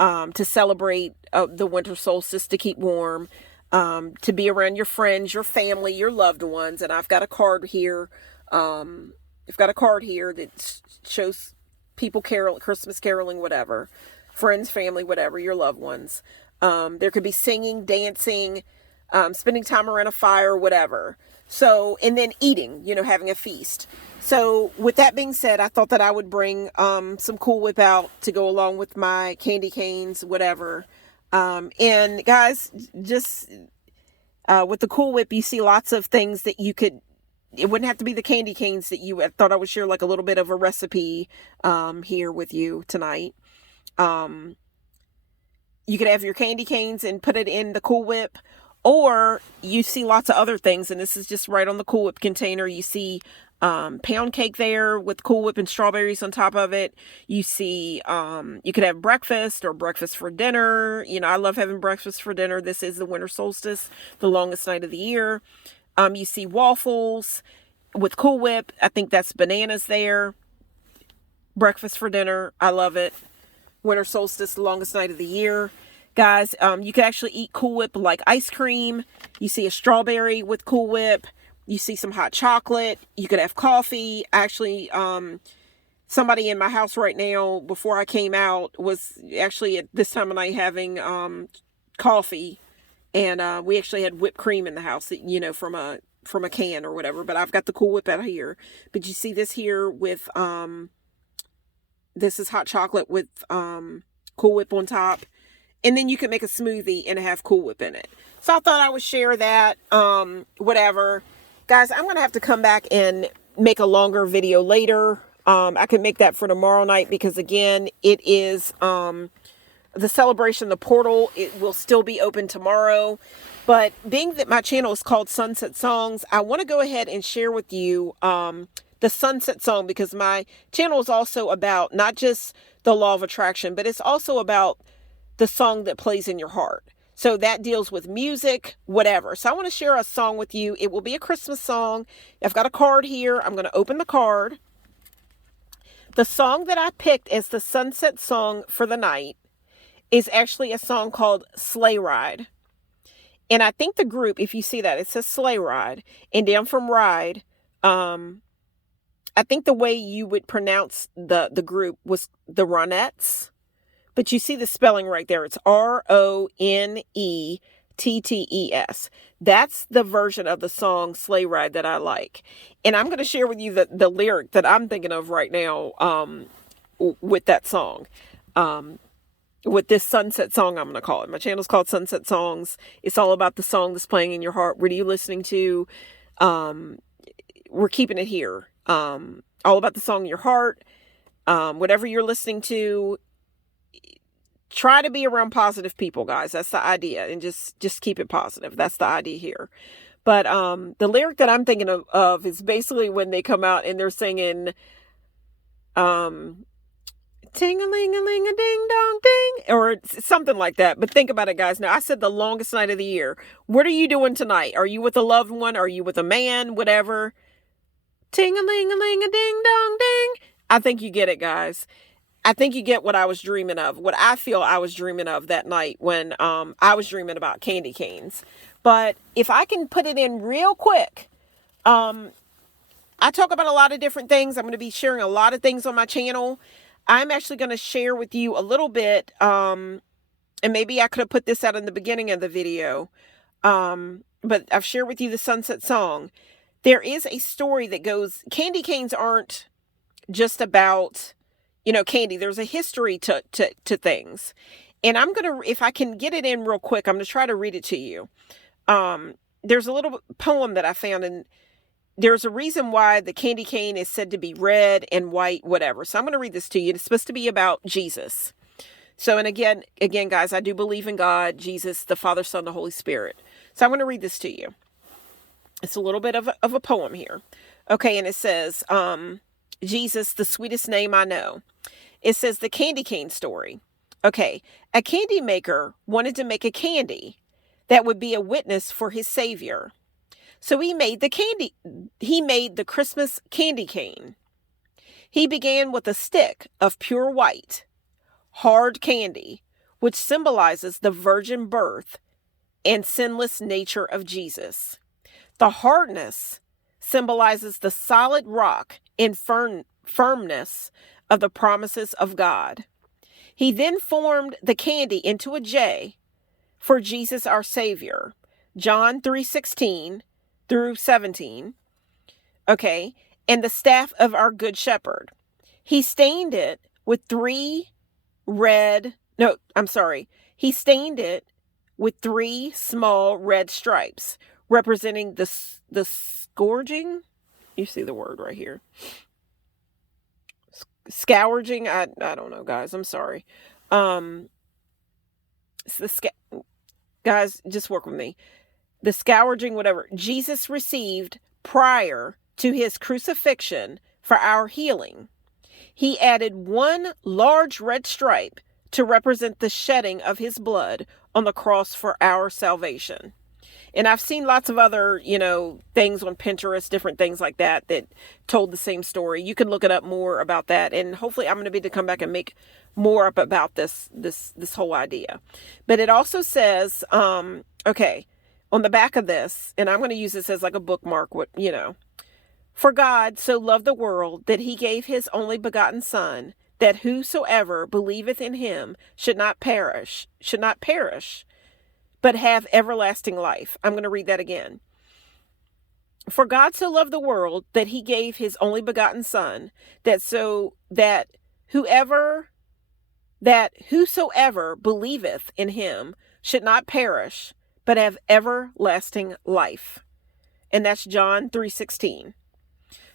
to celebrate the winter solstice, to keep warm, to be around your friends, your family, your loved ones. And I've got a card here. That shows people Christmas caroling, whatever, friends, family, whatever, your loved ones. There could be singing, dancing, spending time around a fire, whatever. So, and then eating, having a feast. So with that being said, I thought that I would bring some Cool Whip out to go along with my candy canes, whatever. And guys, just with the Cool Whip, you see lots of things that you could. It wouldn't have to be the candy canes that I thought I would share, like a little bit of a recipe here with you tonight. You could have your candy canes and put it in the Cool Whip, or you see lots of other things, and this is just right on the Cool Whip container. You see pound cake there with Cool Whip and strawberries on top of it. You see you could have breakfast or breakfast for dinner. I love having breakfast for dinner. This is the winter solstice, the longest night of the year. You see waffles with Cool Whip. I think that's bananas there. Breakfast for dinner. I love it. Winter solstice, the longest night of the year. Guys, you can actually eat Cool Whip like ice cream. You see a strawberry with Cool Whip. You see some hot chocolate. You could have coffee. Actually, somebody in my house right now, before I came out, was actually at this time of night having coffee. And we actually had whipped cream in the house, from a can or whatever. But I've got the Cool Whip out here. But you see this here with, this is hot chocolate with Cool Whip on top. And then you can make a smoothie and have Cool Whip in it. So I thought I would share that, whatever. Guys, I'm going to have to come back and make a longer video later. I could make that for tomorrow night because, again, it is... the celebration, the portal, it will still be open tomorrow. But being that my channel is called Sunset Songs, I want to go ahead and share with you the sunset song, because my channel is also about not just the law of attraction, but it's also about the song that plays in your heart. So that deals with music, whatever. So I want to share a song with you. It will be a Christmas song. I've got a card here. I'm going to open the card. The song that I picked as the sunset song for the night is actually a song called Sleigh Ride. And I think the group, if you see that, it says Sleigh Ride. And down from Ride, I think the way you would pronounce the group was the Ronettes. But you see the spelling right there. It's Ronettes. That's the version of the song Sleigh Ride that I like. And I'm going to share with you the lyric that I'm thinking of right now with that song. With this sunset song, I'm going to call it. My channel's called Sunset Songs. It's all about the song that's playing in your heart. What are you listening to? We're keeping it here. All about the song in your heart. Whatever you're listening to, try to be around positive people, guys. That's the idea. And just keep it positive. That's the idea here. But the lyric that I'm thinking of is basically when they come out and they're singing ting-a-ling-a-ling-a-ding-dong-ding, or something like that. But think about it, guys. Now, I said the longest night of the year. What are you doing tonight? Are you with a loved one? Are you with a man? Whatever. Ting-a-ling-a-ling-a-ding-dong-ding. I think you get it, guys. I think you get what I was dreaming of, what I feel I was dreaming of that night when I was dreaming about candy canes. But if I can put it in real quick, I talk about a lot of different things. I'm going to be sharing a lot of things on my channel. I'm actually going to share with you a little bit, and maybe I could have put this out in the beginning of the video, but I've shared with you the sunset song. There is a story that goes, candy canes aren't just about, candy. There's a history to things. And I'm going to, if I can get it in real quick, I'm going to try to read it to you. There's a little poem that I found, and there's a reason why the candy cane is said to be red and white, whatever. So I'm going to read this to you. It's supposed to be about Jesus. So, and again, guys, I do believe in God, Jesus, the Father, Son, the Holy Spirit. So I'm going to read this to you. It's a little bit of a poem here. Okay. And it says, Jesus, the sweetest name I know. It says the candy cane story. Okay. A candy maker wanted to make a candy that would be a witness for his Savior. So he made the Christmas candy cane. He began with a stick of pure white, hard candy, which symbolizes the virgin birth and sinless nature of Jesus. The hardness symbolizes the solid rock and firmness of the promises of God. He then formed the candy into a J for Jesus our Savior. John 3:16 through 17. Okay. And the staff of our good shepherd. He stained it with He stained it with 3 small red stripes representing the scourging. You see the word right here. Scourging. I don't know, guys. I'm sorry. Guys, just work with me. The scourging, whatever, Jesus received prior to his crucifixion for our healing. He added 1 large red stripe to represent the shedding of his blood on the cross for our salvation. And I've seen lots of other, things on Pinterest, different things like that told the same story. You can look it up more about that. And hopefully I'm going to be able to come back and make more up about this whole idea. But it also says, okay, on the back of this, and I'm going to use this as like a bookmark, For God so loved the world that he gave his only begotten Son, that whosoever believeth in him should not perish, but have everlasting life. I'm going to read that again. For God so loved the world that he gave his only begotten Son, that whosoever believeth in him should not perish, but have everlasting life. And that's John 3:16.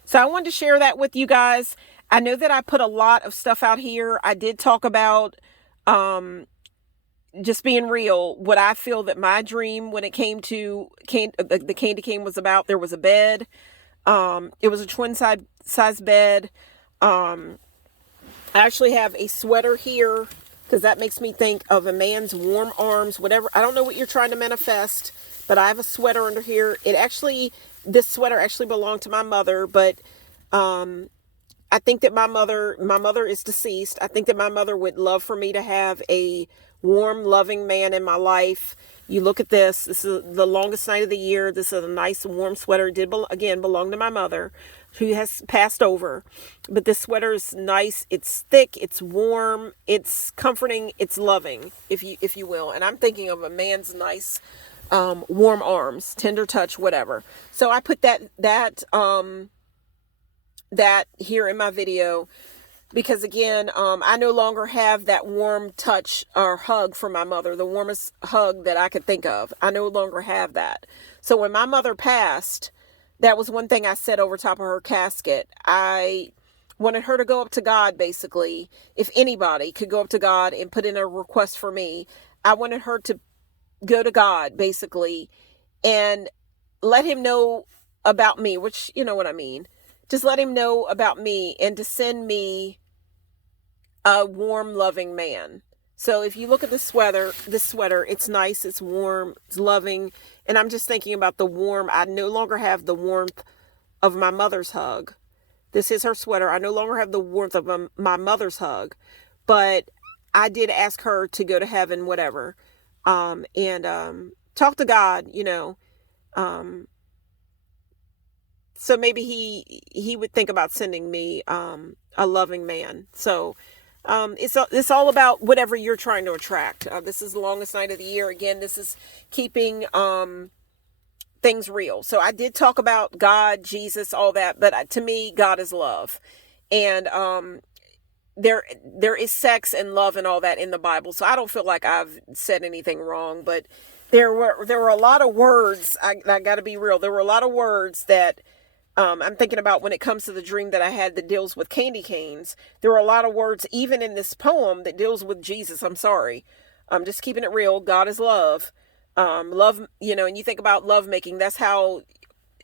So I wanted to share that with you guys. I know that I put a lot of stuff out here. I did talk about just being real, what I feel that my dream when it came to the candy cane was about. There was a bed. It was a twin size bed. I actually have a sweater here because that makes me think of a man's warm arms, whatever. I don't know what you're trying to manifest, but I have a sweater under here. This sweater actually belonged to my mother, but I think that my mother is deceased. I think that my mother would love for me to have a warm, loving man in my life. You look at this. This is the longest night of the year. This is a nice, warm sweater. It did, again, belong to my mother, who has passed over. But this sweater is nice. It's thick. It's warm. It's comforting. It's loving, if you will. And I'm thinking of a man's nice, warm arms, tender touch, whatever. So I put that here in my video because, again, I no longer have that warm touch or hug from my mother, the warmest hug that I could think of. I no longer have that. So when my mother passed, that was one thing I said over top of her casket. I wanted her to go up to God, basically. If anybody could go up to God and put in a request for me, I wanted her to go to God, basically, and let him know about me, which, you know what I mean. Just let him know about me and to send me a warm, loving man. So if you look at this sweater, it's nice, it's warm, it's loving. And I'm just thinking about the warm. I no longer have the warmth of my mother's hug. This is her sweater. I no longer have the warmth of my mother's hug. But I did ask her to go to heaven, whatever. And talk to God, so maybe he would think about sending me a loving man. So it's all about whatever you're trying to attract. This is the longest night of the year. Again, this is keeping things real. So I did talk about God, Jesus, all that, but to me, God is love. And there is sex and love and all that in the Bible. So I don't feel like I've said anything wrong, but there were a lot of words. I got to be real. There were a lot of words that I'm thinking about when it comes to the dream that I had that deals with candy canes. There are a lot of words, even in this poem, that deals with Jesus. I'm sorry. I'm just keeping it real. God is love. Love, and you think about love making. That's how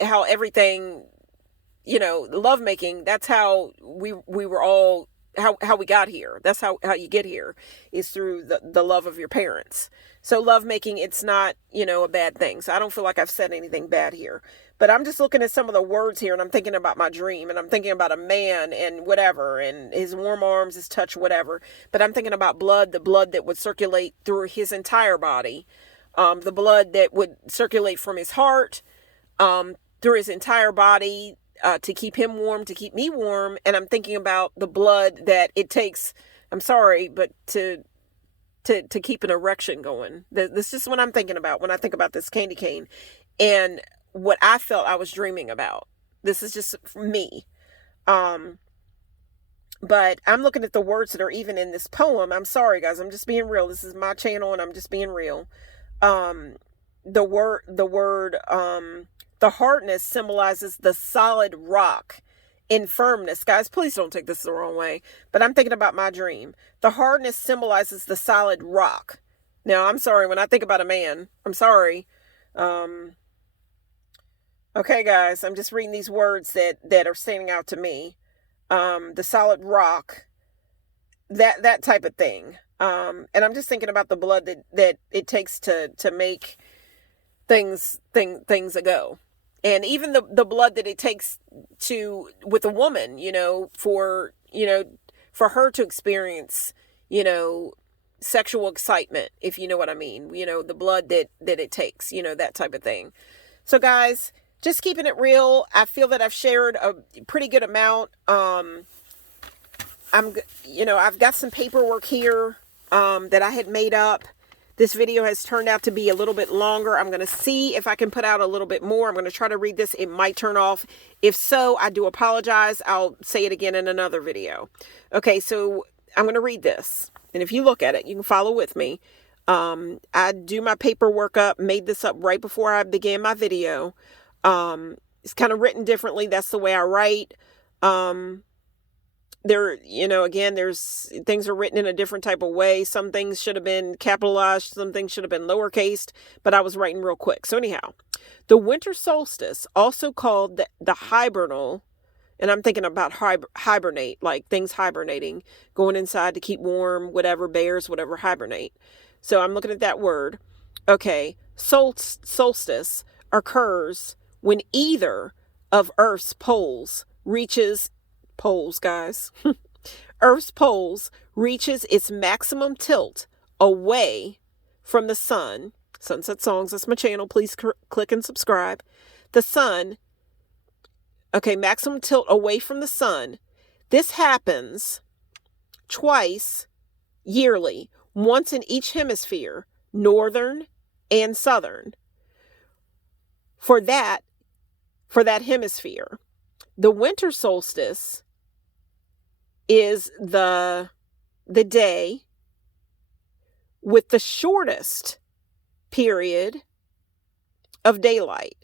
everything, love making. That's how we were all, how we got here. That's how you get here, is through the love of your parents. So love making, it's not, a bad thing. So I don't feel like I've said anything bad here. But I'm just looking at some of the words here, and I'm thinking about my dream, and I'm thinking about a man and whatever, and his warm arms, his touch, whatever. But I'm thinking about blood, the blood that would circulate through his entire body, the blood that would circulate from his heart through his entire body to keep him warm, to keep me warm. And I'm thinking about the blood that it takes, I'm sorry, but to keep an erection going. This is what I'm thinking about when I think about this candy cane. And what I felt I was dreaming about. This is just me. But I'm looking at the words that are even in this poem. I'm sorry, guys. I'm just being real. This is my channel, and I'm just being real. The hardness symbolizes the solid rock in firmness. Guys, please don't take this the wrong way, but I'm thinking about my dream. The hardness symbolizes the solid rock. Now, I'm sorry. When I think about a man, I'm sorry. Okay, guys, I'm just reading these words that are standing out to me. The solid rock, that type of thing. And I'm just thinking about the blood that it takes to make things go. And even the blood that it takes with a woman, for her to experience, sexual excitement, if you know what I mean, the blood that it takes, that type of thing. So guys, just keeping it real. I feel that I've shared a pretty good amount. I've got some paperwork here, that I had made up. This video has turned out to be a little bit longer. I'm going to see if I can put out a little bit more. I'm going to try to read this. It might turn off. If so, I do apologize. I'll say it again in another video. Okay, so I'm going to read this. And if you look at it, you can follow with me. I do my paperwork up, made this up right before I began my video. It's kind of written differently. That's the way I write. Again, there's things are written in a different type of way. Some things should have been capitalized. Some things should have been lowercased, but I was writing real quick. So anyhow, the winter solstice, also called the hibernal, And I'm thinking about hibernate, like things hibernating, going inside to keep warm, whatever, bears, whatever, hibernate. So I'm looking at that word. Okay, solstice occurs when either of Earth's poles reaches, poles, guys, Earth's poles reaches its maximum tilt away from the sun. Sunset Songs, that's my channel. Please click and subscribe. The sun, okay, maximum tilt away from the sun. This happens twice yearly, once in each hemisphere, northern and southern. For that hemisphere, the winter solstice is the day with the shortest period of daylight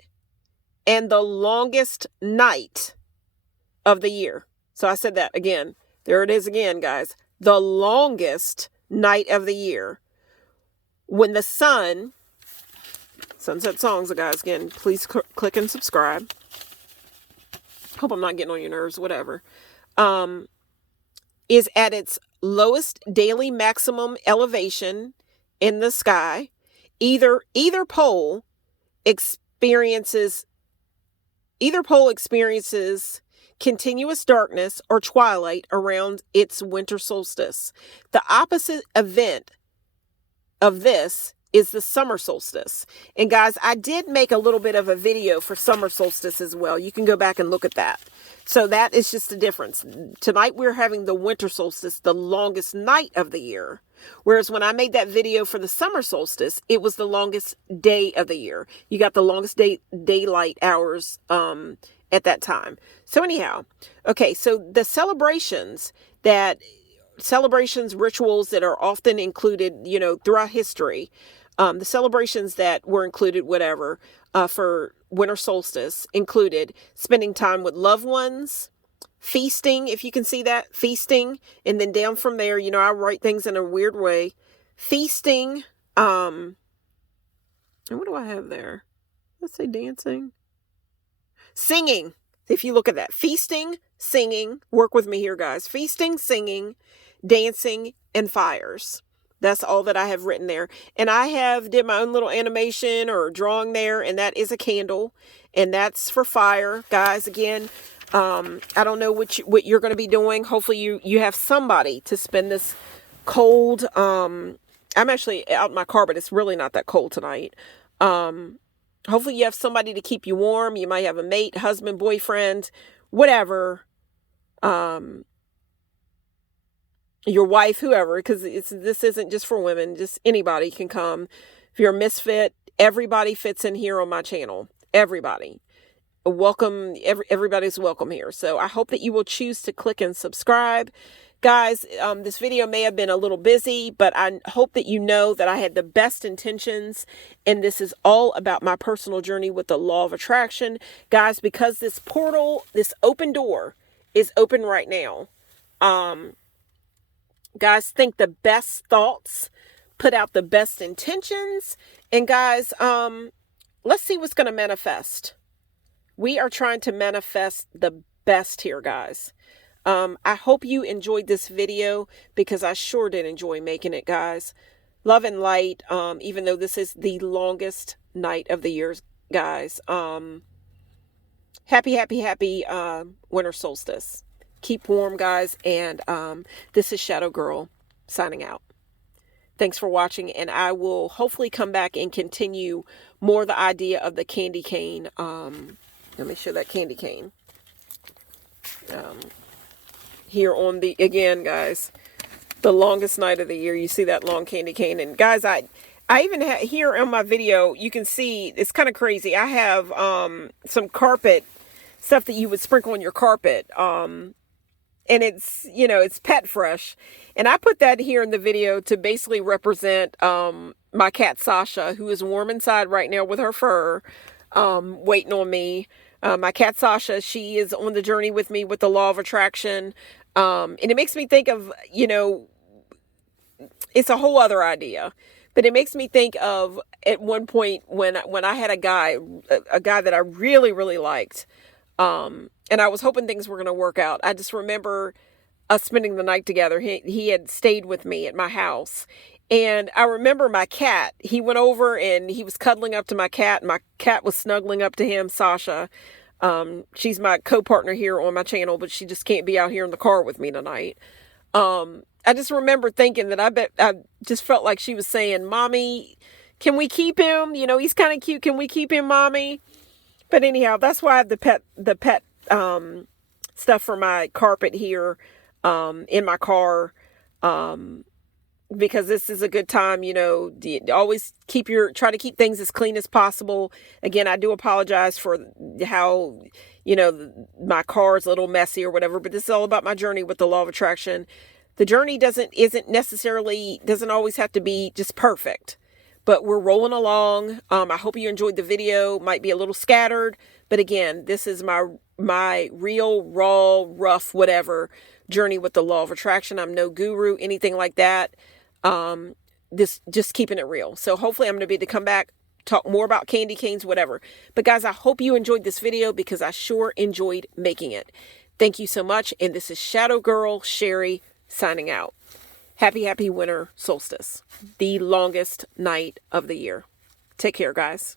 and the longest night of the year. So I said that again. There it is again, guys. The longest night of the year. When the sun, Sunset Songs, guys, again, please click and subscribe. Hope I'm not getting on your nerves, whatever. Is at its lowest daily maximum elevation in the sky. Either pole experiences continuous darkness or twilight around its winter solstice. The opposite event of this is the summer solstice. And guys, I did make a little bit of a video for summer solstice as well. You can go back and look at that. So that is just the difference. Tonight we're having the winter solstice, the longest night of the year. Whereas when I made that video for the summer solstice, it was the longest day of the year. You got the longest daylight hours at that time. So anyhow, okay, so the celebrations, rituals that are often included, throughout history, the celebrations that were included, for winter solstice included spending time with loved ones, feasting, if you can see that, feasting, and then down from there, I write things in a weird way. Feasting, and what do I have there? Let's say dancing. Singing, if you look at that. Feasting, singing, work with me here, guys. Feasting, singing, dancing, and fires. That's all that I have written there. And I did my own little animation or drawing there, and that is a candle, and that's for fire, guys. Again, I don't know what you're going to be doing. Hopefully you have somebody to spend this cold. I'm actually out in my car, but it's really not that cold tonight. Hopefully you have somebody to keep you warm. You might have a mate, husband, boyfriend, whatever. Your wife, whoever, because this isn't just for women, just anybody can come. If you're a misfit, everybody fits in here on my channel. Everybody. Welcome, everybody's welcome here. So I hope that you will choose to click and subscribe. Guys, this video may have been a little busy, but I hope that you know that I had the best intentions, and this is all about my personal journey with the law of attraction. Guys, because this portal, this open door is open right now. Guys, think the best thoughts, put out the best intentions, and guys, let's see what's going to manifest. We are trying to manifest the best here, guys. I hope you enjoyed this video, because I sure did enjoy making it, guys. Love and light, even though this is the longest night of the year, guys. Happy winter solstice. Keep warm, guys, and this is Shadow Girl signing out. Thanks for watching, and I will hopefully come back and continue more the idea of the candy cane. Let me show that candy cane. Here on again, guys, the longest night of the year. You see that long candy cane. And guys, I even have here on my video, you can see, it's kind of crazy. I have some carpet stuff that you would sprinkle on your carpet. And it's, it's Pet Fresh. And I put that here in the video to basically represent my cat Sasha, who is warm inside right now with her fur, waiting on me. My cat Sasha, she is on the journey with me with the law of attraction. And it makes me think of, it's a whole other idea. But it makes me think of at one point when I had a guy that I really, really liked. and I was hoping things were going to work out. I just remember us spending the night together. He had stayed with me at my house. And I remember my cat, he went over and he was cuddling up to my cat. And my cat was snuggling up to him, Sasha. She's my co-partner here on my channel, but she just can't be out here in the car with me tonight. I just remember thinking that I just felt like she was saying, Mommy, can we keep him? You know, he's kind of cute. Can we keep him, Mommy? But anyhow, that's why I have the pet stuff for my carpet here in my car, because this is a good time, you know, always try to keep things as clean as possible. Again, I do apologize for how, you know, my car is a little messy or whatever, but this is all about my journey with the law of attraction. The journey doesn't always have to be just perfect, but we're rolling along. I hope you enjoyed the video. Might be a little scattered, but again, this is my real, raw, rough, whatever journey with the law of attraction. I'm no guru, anything like that. Just keeping it real. So hopefully I'm going to be able to come back, talk more about candy canes, whatever. But guys, I hope you enjoyed this video because I sure enjoyed making it. Thank you so much. And this is Shadow Girl Sherry signing out. Happy winter solstice. The longest night of the year. Take care, guys.